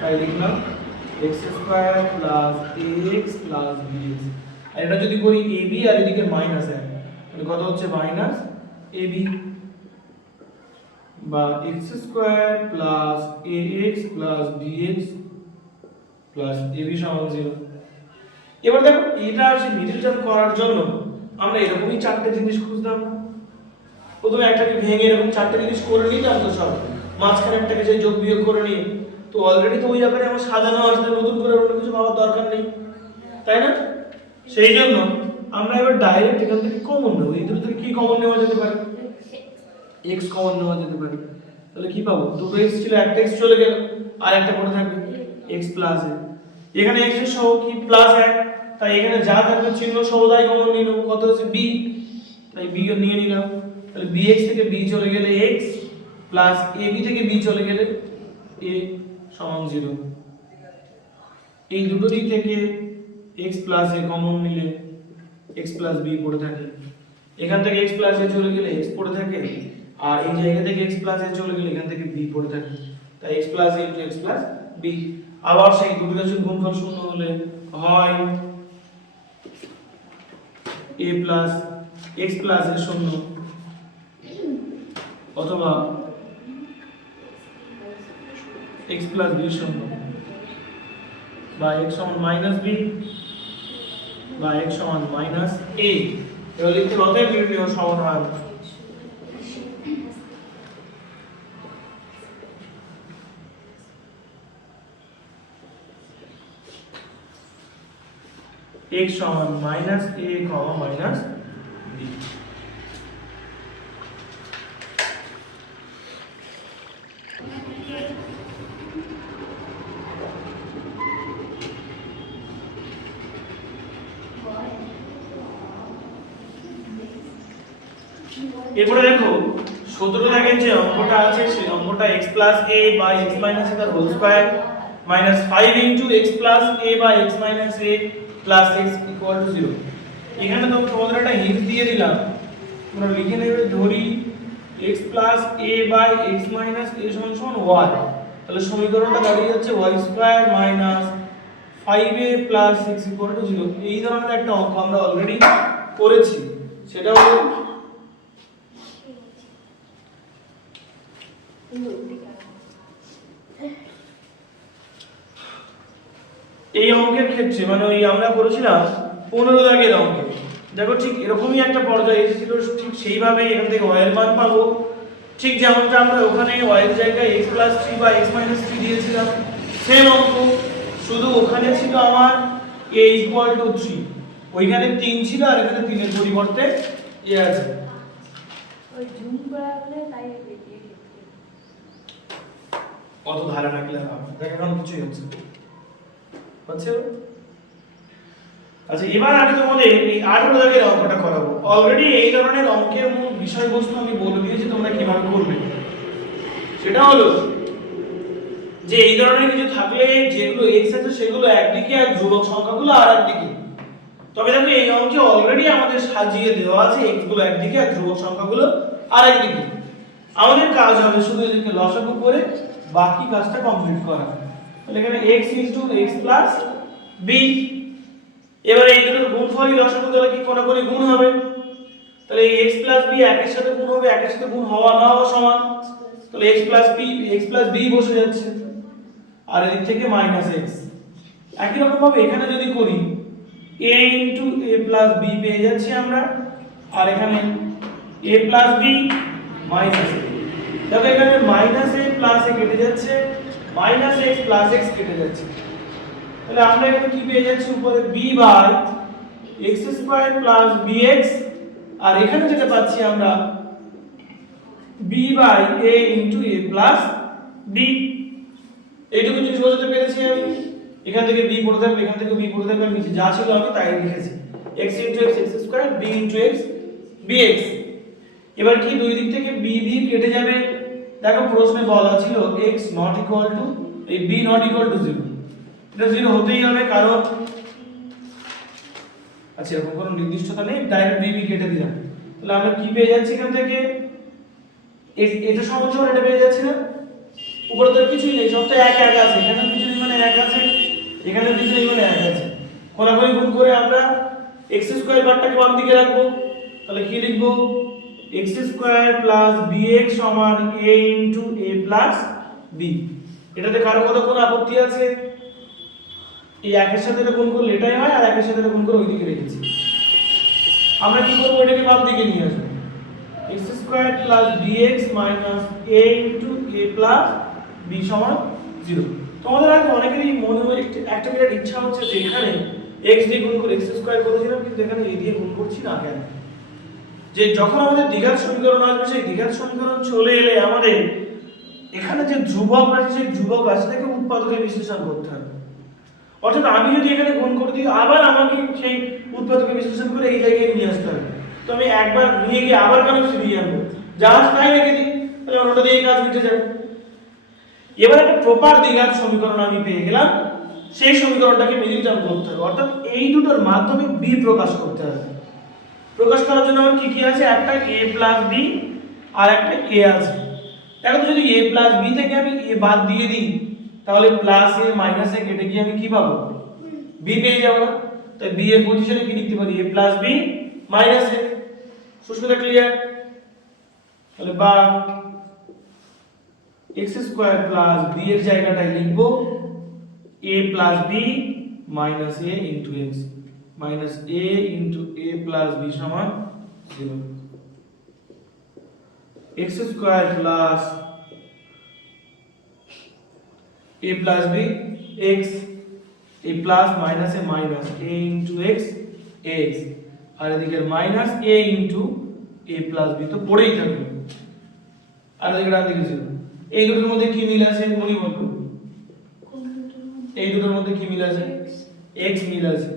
তাই লিখলাম x² + ax + bx। আর এটা যদি করি ab আর এদিকে -1, তাহলে কত হচ্ছে, -ab, বা x² + ax + bx + ab = 0। এবার দেখো, এটা আসলে মিডল টার্ম করার জন্য আমরা এরকমই চারটে জিনিস খুঁজতাম না, প্রথমে একটাকে ভেঙে এরকম চারটে জিনিস করে নিতাম, তো সব মাঝখানে একটাকে যে যোগ বিয়োগ করে নিয়ে, তো অলরেডি তো ওই ব্যাপারে আমার সাজানো আছে, নতুন করে অন্য কিছু ভাবার দরকার নেই, তাই না? সেই জন্য আমরা এবার ডাইরেক্ট এখান থেকে কমন নেব। এই দুটো থেকে কি কমন নেওয়া যেতে পারে, x কমন নেওয়া যেতে পারে। তাহলে কি পাবো, দুটো x ছিল, একটা x চলে গেল আর একটা পড়ে থাকবে x + a। এখানে x এর সহগ কি, +1, তাই এখানে যা থাকবে চিহ্ন সহদাই কমন নিয়ে নেব, কত হচ্ছে b, তাই b নিয়ে নিলাম। তাহলে bx থেকে b চলে গেলে x, প্লাস ab থেকে b চলে গেলে a = 0। এই দুটোরই থেকে x + a কমন নিলে x + b পড়ে থাকে, এখান থেকে x + a চলে গেলে x পড়ে থাকে, আর এই জায়গা থেকে x + a চলে গেলে এখান থেকে b পড়ে থাকে, তাই x + a * x + b। আবার সেই দুটো রাশির গুণফল শূন্য হলে হয় a + x + a শূন্য, অথবা x + b শূন্য, বা x - b বা x - a। এবার লিখতে হবে নির্ণয় সমাধান। x - a, b। এরপরে দেখো 17 দাগের যে অঙ্কটা আছে সেই অঙ্কটা x + a বা x - a তার হোল স্কয়ার -5 * x + a বা x - a + x = 0। এখানে তো তোমাদের একটা হিন্ট দিয়ে দিলাম, তোমরা লিখে নেবে, ধরি x + a / x - a = y, তাহলে সমীকরণটা দাঁড়িয়ে যাচ্ছে y² - 5a + 6 = 0। এই ধরনের একটা অঙ্ক আমরা অলরেডি করেছি, সেটা হলো এই অঙ্কের ক্ষেত্রে মানে ওই আমরা করেছিলাম 15 দাগের অঙ্কে। দেখো ঠিক এরকমই একটা পর্যায়ে এসেছিল, ঠিক সেইভাবে এখান থেকে y এর মান পাবো, ঠিক যেমনটা আমরা ওখানে y এর জায়গায় x + 3 বা x - 3 দিয়েছিলাম, সেম অঙ্ক, শুধু ওখানে ছিল আমার a = 3, ওইখানে 3 ছিল আর এখানে 3 এর পরিবর্তে a আছে। ওই জুম করা হলে তাই বেরিয়ে গেছে। কত ধারা রাখলে হবে, দেখ এখন কিছুই হচ্ছে না। বুঝছো? আচ্ছা, এবার আমি তোমাদের এই 18 দাগের অঙ্কটা করাবো। অলরেডি এই ধরনের অঙ্কের মূল বিষয়বস্তু আমি বলে দিয়েছি তোমরা কিভাবে করবে। সেটা হলো যে এই ধরনের কিছু থাকলে যেগুলো x আছে সেগুলো একদিকে আর ধ্রুবক সংখ্যাগুলো আর একদিকে। তবে দেখো এই অঙ্কে অলরেডি আমাদের সাজিয়ে দেওয়া আছে x গুলো একদিকে আর ধ্রুবক সংখ্যাগুলো আর একদিকে। আমাদের কাজ হবে শুধু এদেরকে লসাগু করে বাকি কাজটা কমপ্লিট করা। তাহলে এখানে x * x + b, এবারে এই দুটোর গুণফলই লসাগু, তাহলে কি কোনাকুনি গুণ হবে, তাহলে এই x + b একের সাথে গুণ হবে, একের সাথে গুণ হওয়া না হওয়া সমান, তাহলে x + b বসে যাচ্ছে, আর এদিক থেকে -x। একই রকম ভাবে এখানে যদি করি a * a + b পেয়ে যাচ্ছি আমরা, আর এখানে a + b - a। দেখো এখানে -a + a কেটে যাচ্ছে, -x + x কেটে যাচ্ছে, তাহলে আমরা এখানে কি পেয়ে যাচ্ছি, উপরে b/x² + bx, আর এখানে যেটা পাচ্ছি আমরা b/a * a + b। এইটুকু জিনিস বোঝাতে পেরেছি আমি। এখান থেকে b পড়ে থাকবে, এখান থেকে b পড়ে থাকবে, নিচে যা ছিল আমি তাই লিখেছি, x * x x², b * x bx। এবার কি দুই দিক থেকে b কেটে যাবে। দেখো প্রশ্নে বলা ছিল x ≠ এই b ≠ 0, এটা 0 হতেই হবে, কারণ আচ্ছা এরকম কোনো নির্দিষ্টতা নেই, ডাইরেক্ট b কেটে দিলাম। তাহলে আমরা কি পেয়ে যাচ্ছি এখান থেকে, এটা সমান এটা পেয়ে যাচ্ছি না, উপরে তো কিছুই নেই, সব তো এক এক আছে, এখানেও কিছু নেই মানে এক আছে, এখানেও কিছু নেই মানে এক আছে। কোনাকুনি গুণ করে আমরা x² বারটাকে বাম দিকে রাখবো, তাহলে কি লিখবো, x² + bx = a * a + b। এটাতে কারো কত কোনো আপত্তি আছে? এই একের সাথে এটা গুণ করলে এটাই হয়, আর একের সাথে এটা গুণ করে ওইদিকে রেখেছি। আমরা কি করব, এটাকে বাম দিকে নিয়ে আসবো, x² + bx - a * a + b = 0। তোমাদের আগে অনেকেরই মনে হয় একটা বিরাট ইচ্ছা হচ্ছে যে এখানে x দিয়ে গুণ করে x² করেছিলাম, কিন্তু এখানে a দিয়ে গুণ করছি না কেন? যে যখন আমাদের দ্বিঘাত সমীকরণ আসবে, সেই দ্বিঘাত সমীকরণ চলে এলে আমাদের এখানে যে ধ্রুবক রাশি, সেই ধ্রুবক রাশিটাকে উৎপাদকে বিশ্লেষণ করতে হবে। অর্থাৎ আমি যদি এখানে গুণ করে দিই, আবার আমাকে সেই উৎপাদকে বিশ্লেষণ করে এই জায়গায় নিয়ে আসতে হবে। তো আমি একবার নিয়ে গিয়ে আবার কেন ফিরিয়ে আনবো, যা আছে তাই রেখে দিই, তাহলে ওটা দিয়ে কাজ মিটে যাবে। এবার একটা প্রপার দ্বিঘাত সমীকরণ আমি পেয়ে গেলাম, সেই সমীকরণটাকে মিলিটার্ম করতে হবে, অর্থাৎ এই দুটোর মাধ্যমে b প্রকাশ করতে হবে। প্রকাশ করার জন্য আমার কি কি আছে, একটা a + b আর একটা a আছে। দেখো তো যদি a + b থেকে আমি a বাদ দিয়ে দিই, তাহলে +a - a কেটে গিয়ে আমি কি পাবো, b পেয়ে যাব না। তাই b এর পজিশনে কি লিখতে পারি, a + b - a। Susmita clear? তাহলে বা x² + b এর জায়গাটায় লিখব a + b - a * x - a * a + b = 0। x² + a + b x, a plus - a - a * x x, আর এদিকে -a + b তো পড়েই থাকবে, আর এদিকে ডান দিকে 0। এই দুটোর মধ্যে কি মিল আছে মনি বল? এই দুটোর মধ্যে কি মিল আছে, x মিল আছে।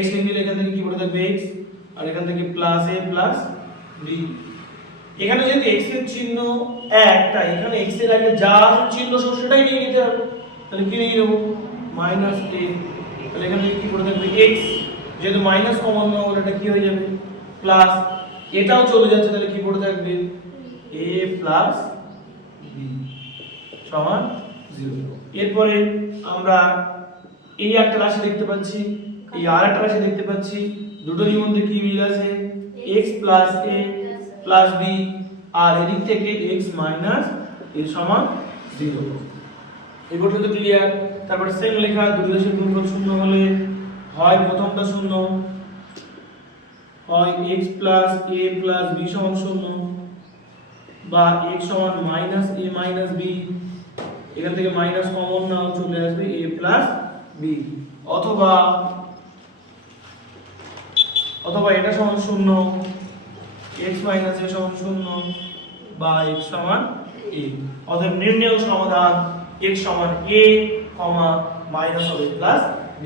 x মিল এখান থেকে কি পড়ে থাকবে, x, আর এখান থেকে +a + b। এখানে যেহেতু x এর চিহ্ন 1, তাই এখানে x এর আগে যা চিহ্ন সব সেটাই নিয়ে নিতে হবে। তাহলে কি নিয়ে নেব, -a। তাহলে এখানে কি পড়ে থাকবে, x, যেহেতু মাইনাস কমন নেওয়া হলে এটা কি হয়ে যাবে, প্লাস, এটাও চলে যাচ্ছে, তাহলে কি পড়ে থাকবে, a + b = 0। এরপরে আমরা এই একটা রাশি দেখতে পাচ্ছি, এই আর একটা রাশি দেখতে পাচ্ছি, দুটোরই মধ্যে কি মিল আছে? x plus a plus b, আর এদিক থেকে x মাইনাস a সমান 0। এই পর্যন্ত ক্লিয়ার? তারপরে সেম লেখা, দুই রাশির গুণফল শূন্য হলে হয় প্রথমটা শূন্য, হয় x plus a plus b সমান শূন্য, বা x সমান মাইনাস a মাইনাস b, এখান থেকে মাইনাস কমন নাও, চলে আসবে a প্লাস b, অথবা এটা সমান শূন্য, x মাইনাস a সমান শূন্য, বা x সমান a। অতএব নির্ণেয় সমাধান x সমান a, মাইনাস হবে প্লাস b।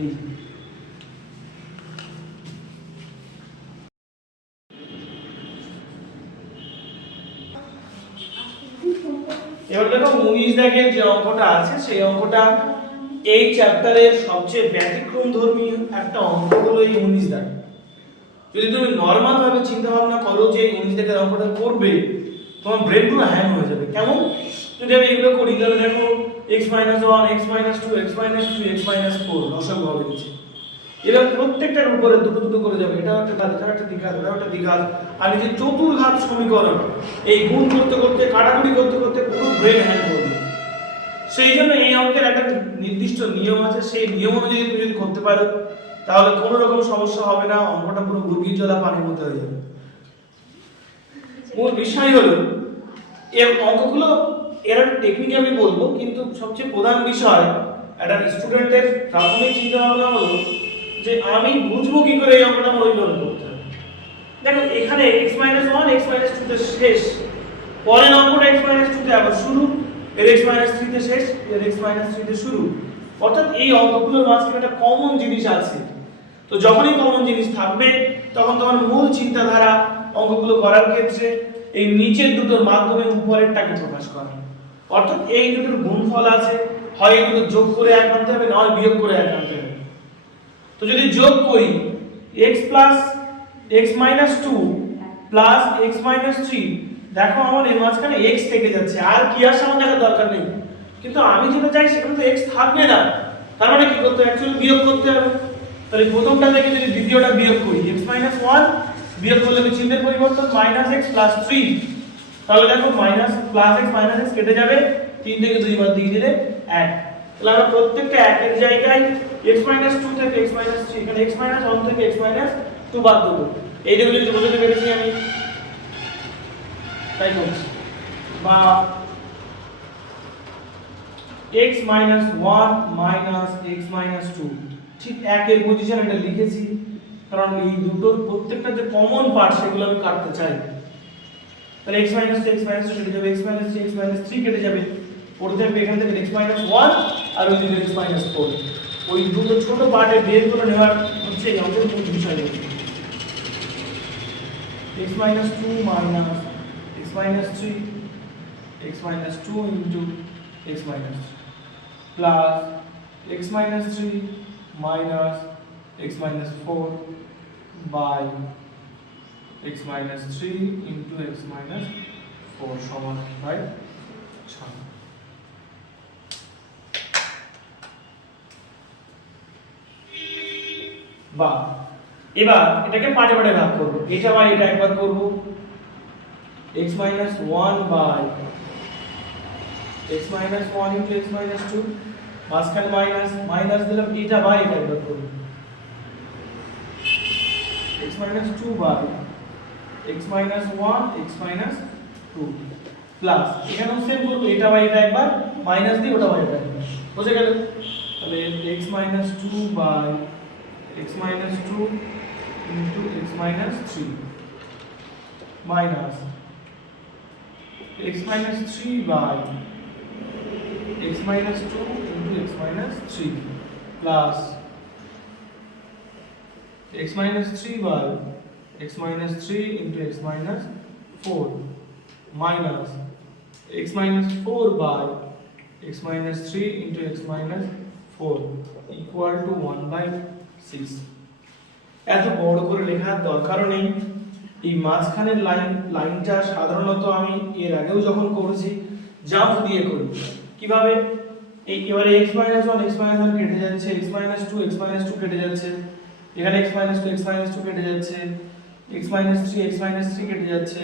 এবার দেখো 19 দাগের যে অঙ্কটা আছে সেই অঙ্কটা এই চ্যাপ্টারের সবচেয়ে ব্যতিক্রমধর্মী একটা অঙ্ক হলো এই 19 দাগ। যদি তুমি নরমাল ভাবে চিন্তা ভাবনা করো যে 19 দাগের অঙ্কটা করবে, তোমার ব্রেন পুরো হ্যাং হয়ে যাবে। কেমন? যদি আমি এগুলো করি তাহলে দেখো x - 1 x - 2 x - 3 x - 4 লসাগু হবে নিচে। এবার প্রত্যেকটার উপরে দুটো দুটো করে যাবে, এটা একটা ঘাত, এটা একটা দ্বিঘাত, এটা একটা দ্বিঘাত, আর নিচে চতুর্ঘাত সমীকরণ, এই গুণ করতে করতে কাটাকুটি করতে করতে পুরো ব্রেন হ্যাং করবে। সেই জন্য এই অঙ্কের একটা নির্দিষ্ট নিয়ম আছে, সেই নিয়ম অনুযায়ী তুমি যদি করতে পারো তাহলে কোনো রকম সমস্যা হবে না, অঙ্কটা পুরো মুরগির জলা পানির মধ্যে হয়ে যাবে। মূল বিষয় হলো এর অঙ্কগুলো এর একটা টেকনিক আমি বলবো, কিন্তু সবচেয়ে প্রধান বিষয় একটা স্টুডেন্টের প্রাথমিক চিন্তা ভাবনা হলো যে আমি বুঝবো কি করে এই অঙ্কটা আমার ওইভাবে করতে হবে। দেখো এখানে x - 1 x - 2 তে শেষ, পরের অঙ্কটা x - 2 তে আবার শুরু, এর x - 3 তে শেষ, এর x - 3 তে শুরু। অর্থাৎ এই অঙ্কগুলোর মাঝখানে একটা কমন জিনিস আছে। তো যখনই কমন জিনিস থাকবে তখন তোমার মূল চিন্তাধারা অঙ্কগুলো করার ক্ষেত্রে এই নিচের দুটোর মাধ্যমে উপরেরটাকে প্রকাশ করা। অর্থাৎ এই দুটোর গুণফল আছে, হয় এগুলো যোগ করে এক আনতে হবে, নয় বিয়োগ করে এক আনতে হবে। তো যদি যোগ করি x plus x minus 2 plus x minus 3, দেখো আমার এর মাঝখানে x থেকে যাচ্ছে, আর কি আর সামনে দেখার দরকার নেই, কিন্তু আমি যেটা চাই সেখানে তো x থাকবে না। তার মানে কি করতে হবে? অ্যাকচুয়ালি বিয়োগ করতে হবে। তাহলে প্রথমটা থেকে যদি দ্বিতীয়টা বিয়োগ করি, x মাইনাস 1 বিয়োগ করলে কি চিহ্নের পরিবর্তন, মাইনাস x প্লাস 3, তাহলে দেখো minus plus x minus x কেটে যাবে, 3 থেকে 2 বার দিয়ে দিলে 1। তাহলে আমরা প্রত্যেকটা 1 এর জায়গায় x - 2 থেকে x - 3, এখানে x - 1 থেকে x - 2 বাদ দেব। এই যে যদি বোঝাতে পেরেছি আমি, তাই করছি। বা x - 1 x - 2, ঠিক 1 এর পজিশন এটা লিখেছি কারণ এই দুটোর প্রত্যেকটা যে কমন পার্ট সেগুলো আমি কাটতে চাই। তাহলে x - 2 x - 2 কেটে যাবে, x - 3 x - 3 কেটে যাবে, পড়ে থাকবে এখান থেকে x - 1 আর ওই দিকে x - 4। ওই দুটো ছোট পার্টে বের করে নেওয়ার হচ্ছে এই অঙ্কের মূল বিষয়। x - 2 minus x - 3 x - 2 into x - 3 plus x - 3 minus x - 4 by x - 3 into x - 4 সমান হয় 6। বা এবার এটাকে পার্টে পার্টে ভাগ করব, এটা বাই এটা একবার করব, x - 1 by x - 1 into x - 2, মাঝখানে মাইনাস মাইনাস দিলাম, এটা বাই এটা একবার করব, x - 2 by x - 1 x - 2 plus এখানেও সেম করব, এটা বাই এটা একবার মাইনাস দিই, ওটা বাই এটা একবার, বুঝে গেল? তাহলে x - 2 by x - 2 into x - 3 minus x - 3 by x - 2 into x - 3 plus x - 3 by x - 3 into x - 4 minus x - 4 by x - 3 into x - 4 equal to 1/6। এত বড় করে লেখার দরকারও নেই। এই মাঝখানের লাইনটা সাধারণত আমি এর আগেও যখন করেছি জাম্প দিয়ে করি। কিভাবে? এই এবারে x - 1 কেটে যাচ্ছে, x - 2 কেটে যাচ্ছে, এখানে x - 2 কেটে যাচ্ছে, x - 3 কেটে যাচ্ছে,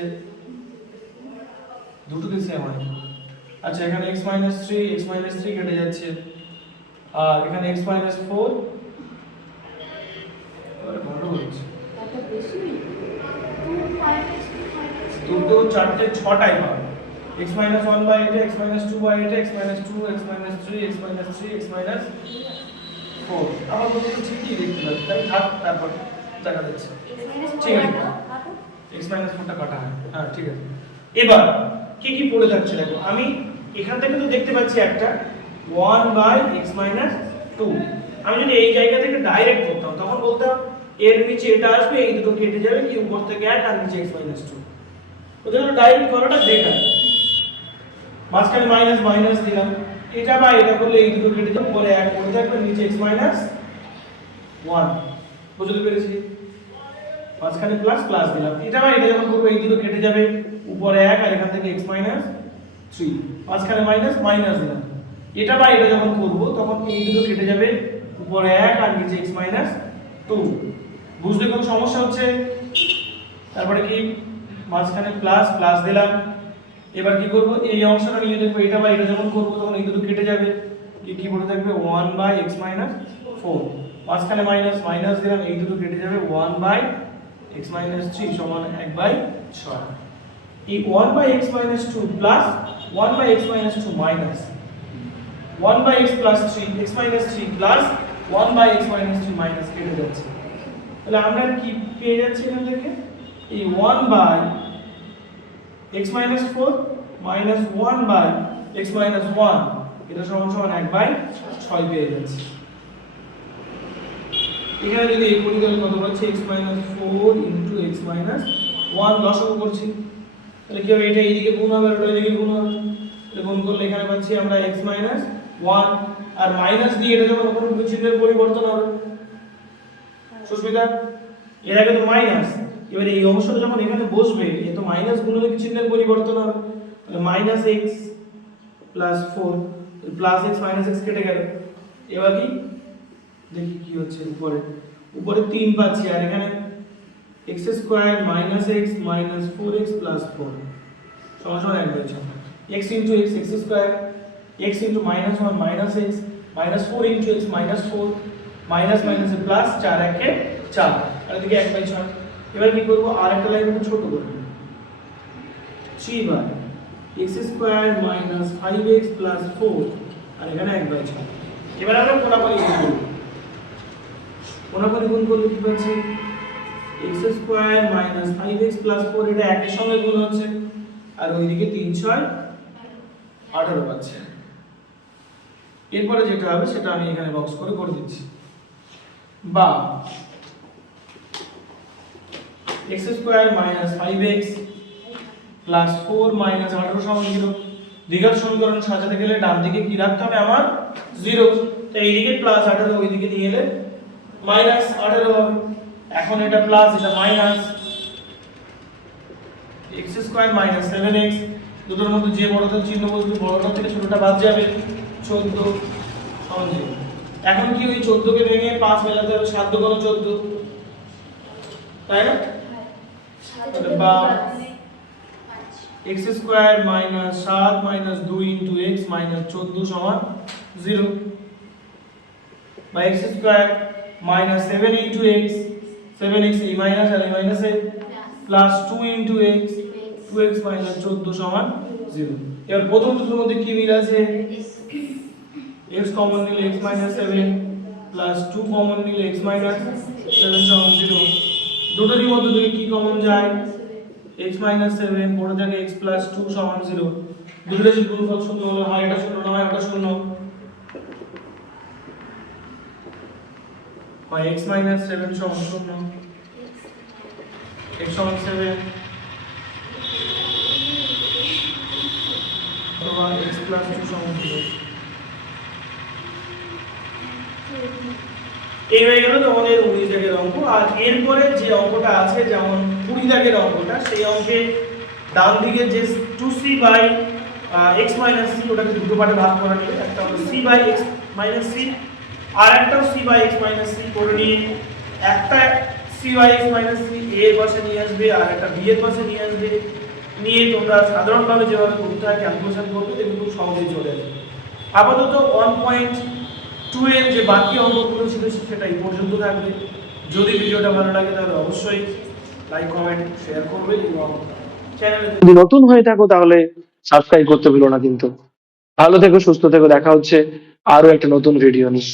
দুটো কি সেম হয়? আচ্ছা এখানে x - 3 কেটে যাচ্ছে, আর এখানে x - 4 আরে ভালো হচ্ছে, কত বেশি 2 minus 2 minus 2 দুটো চারটে ছটাই পাবে, x - 1 বাই এটা, x - 2 বাই এটা, x - 2, x - 3, x - 3, x - 4 আমার বলতে তো ঠিকই দেখতে পাচ্ছি, তাই থাক, তারপর দেখা যাচ্ছে ঠিক আছে। x - 4টা কাটা হয়, হ্যাঁ ঠিক আছে। এবার কি কি পড়ে থাকছে দেখো, আমি এখান থেকে তো দেখতে পাচ্ছি একটা 1 বাই x - 2, আমি যদি এই জায়গা থেকে ডাইরেক্ট করতাম তখন বলতাম এর নিচে এটা আসবে, এই দুটো কেটে যাবে, কি উপর থেকে 1 আর নিচে x - 2, ওদের ডাইরেক্ট করাটা বেটার। মাঝখানে মাইনাস মাইনাস দিলাম, এটা বা এটা করলে এই দুটো কেটে যাবে, পরে 1 পড়ে থাকবে, নিচে x - 1, বুঝতে পেরেছি? মাঝখানে প্লাস প্লাস দিলাম, এটা বা এটা যখন করব এই দুটো কেটে যাবে, উপরে 1 আর এখান থেকে x - 3, মাঝখানে মাইনাস মাইনাস দিলাম, এটা বা এটা যখন করব তখন এই দুটো কেটে যাবে, উপরে 1 আর নিচে x - 2, বুঝতে কোনো সমস্যা হচ্ছে? তারপরে কি মাঝখানে প্লাস প্লাস দিলাম, এবার কি করব, এই অংশটা নিয়ে দেখব, এটা বা এটা যখন করব তখন এই দুটো কেটে যাবে, কি পড়ে থাকবে 1 বাই x - 4, মাঝখানে মাইনাস মাইনাস দিলাম, এই দুটো কেটে যাবে, 1 বাই x - 3 সমান 1/6। এই 1 by x - 2 plus 1 by x - 2 minus 1 by x plus 3, x - 3 plus 1 by x - 3 minus কেটে যাচ্ছে, তাহলে আমরা কি পেয়ে যাচ্ছি এখান থেকে, এই 1 by x - 4 minus 1 by x - 1, এটা সমান সমান 1/6 পেয়ে যাচ্ছি। এখানে যদি এই করি তাহলে কত হচ্ছে, x - 4 ইনটু x - 1 লসাগু করছি, তাহলে কি হবে, এটা এইদিকে গুণ হবে আর ওটা এইদিকে গুণ হবে, তাহলে গুণ করলে এখানে পাচ্ছি আমরা x - 1, আর মাইনাস দিয়ে এটা যখন কোনো চিহ্নের পরিবর্তন হবে, সুস্মিতা এর আগে তো মাইনাস, এবার এই অংশটা যখন এখানে বসবে এ তো মাইনাস গুণ হলে চিহ্নের পরিবর্তন হবে, তাহলে minus x plus 4 plus x minus x কেটে গেল, এবার কি দেখি কি হচ্ছে, উপরে 3 পাচ্ছি, আর এখানে x square minus x minus 4x plus 4 সমান সমান 1/6, x into x x square, x into minus 1 minus x minus 4 into x minus 4 minus minus plus 4 1 এ 4, আর এদিকে 1/6। এবার কি করব, আর একটা লাইন একটু ছোট করব, 3 by x square minus 5x plus 4, আর এখানে 1/6। এবার আমরা কোণাকুণি গুণ করব, কোণাকুণি গুণ করলে কি পাচ্ছি, x square minus 5x plus 4, এটা একের সঙ্গে গুণ হচ্ছে, আর ওইদিকে 3 6 18 পাচ্ছে। এরপরে যেটা হবে সেটা আমি এখানে বক্স করে দিচ্ছি, বা x square minus 5x plus 4 minus 18 সমান 0। দ্বিঘাত সমীকরণ সাজাতে গেলে ডান দিকে কি রাখতে হবে আমার, 0, তো এইদিকে প্লাস 18 ওইদিকে নিয়ে এলে মাইনাস 18 হবে, এখন এটা প্লাস এটা minus, x square minus 7x, দুটোর মধ্যে যে বড়টা চিহ্ন বসবে বড়টা থেকে ছোটটা বাদ যাবে, 14 সমান 0। এখন কি ওই 14 কে ভেঙে 5 মেলাতে হবে, 7 দুগুণ 14, তাই না? তাহলে বা x square minus 7 minus 2 into x minus 14 সমান 0, বা x square minus 7 into x 7x এই মাইনাস আর এই মাইনাস এ plus 2 into x 2x minus 14 সমান 0। এবার প্রথম দুটোর মধ্যে কি মিল আছে, x কমন নিলে x মাইনাস 7 প্লাস 2 কমন নিলে x মাইনাস 7 সমান 0, দুটোরই মধ্যে থেকে কি কমন যায়, x মাইনাস 7 পড়ে থাকে x প্লাস 2 সমান 0, দুটোর যে গুণফল শূন্য হলো, হয় এটা শূন্য না হয় ওটা শূন্য, হয় x মাইনাস 7 সমান 0, x সমান 7 অথবা x প্লাস 2 সমান 0। এই হয়ে গেল তোমাদের 19 দাগের অঙ্ক। আর এরপরে যে অঙ্কটা আছে যেমন 20 দাগের অঙ্কটা, সেই অঙ্কে ডান দিকে যে 2c by x minus C, ওটাকে দুটো পার্টে ভাগ করে নিলে একটা হলো c by x minus c, আর একটা c by x minus c করে নিয়ে একটা c by x minus c এ এর পাশে নিয়ে আসবে আর একটা বি এর পাশে নিয়ে আসবে, নিয়ে তোমরা সাধারণভাবে যেভাবে করতে হয় ক্যালকুলেশন করবে দেখবে খুব সহজেই চলে আসবে। আপাতত 1.2 এর যে বাকি অঙ্কগুলো ছিল সেটা এই পর্যন্ত থাকবে। যদি ভিডিওটা ভালো লাগে তাহলে অবশ্যই লাইক কমেন্ট শেয়ার করবে এবং চ্যানেলে যদি নতুন হয়ে থাকো তাহলে সাবস্ক্রাইব করতে ভুলো না কিন্তু। ভালো থেকো, সুস্থ থেকো, দেখা হচ্ছে আরো একটা নতুন ভিডিও নিয়ে।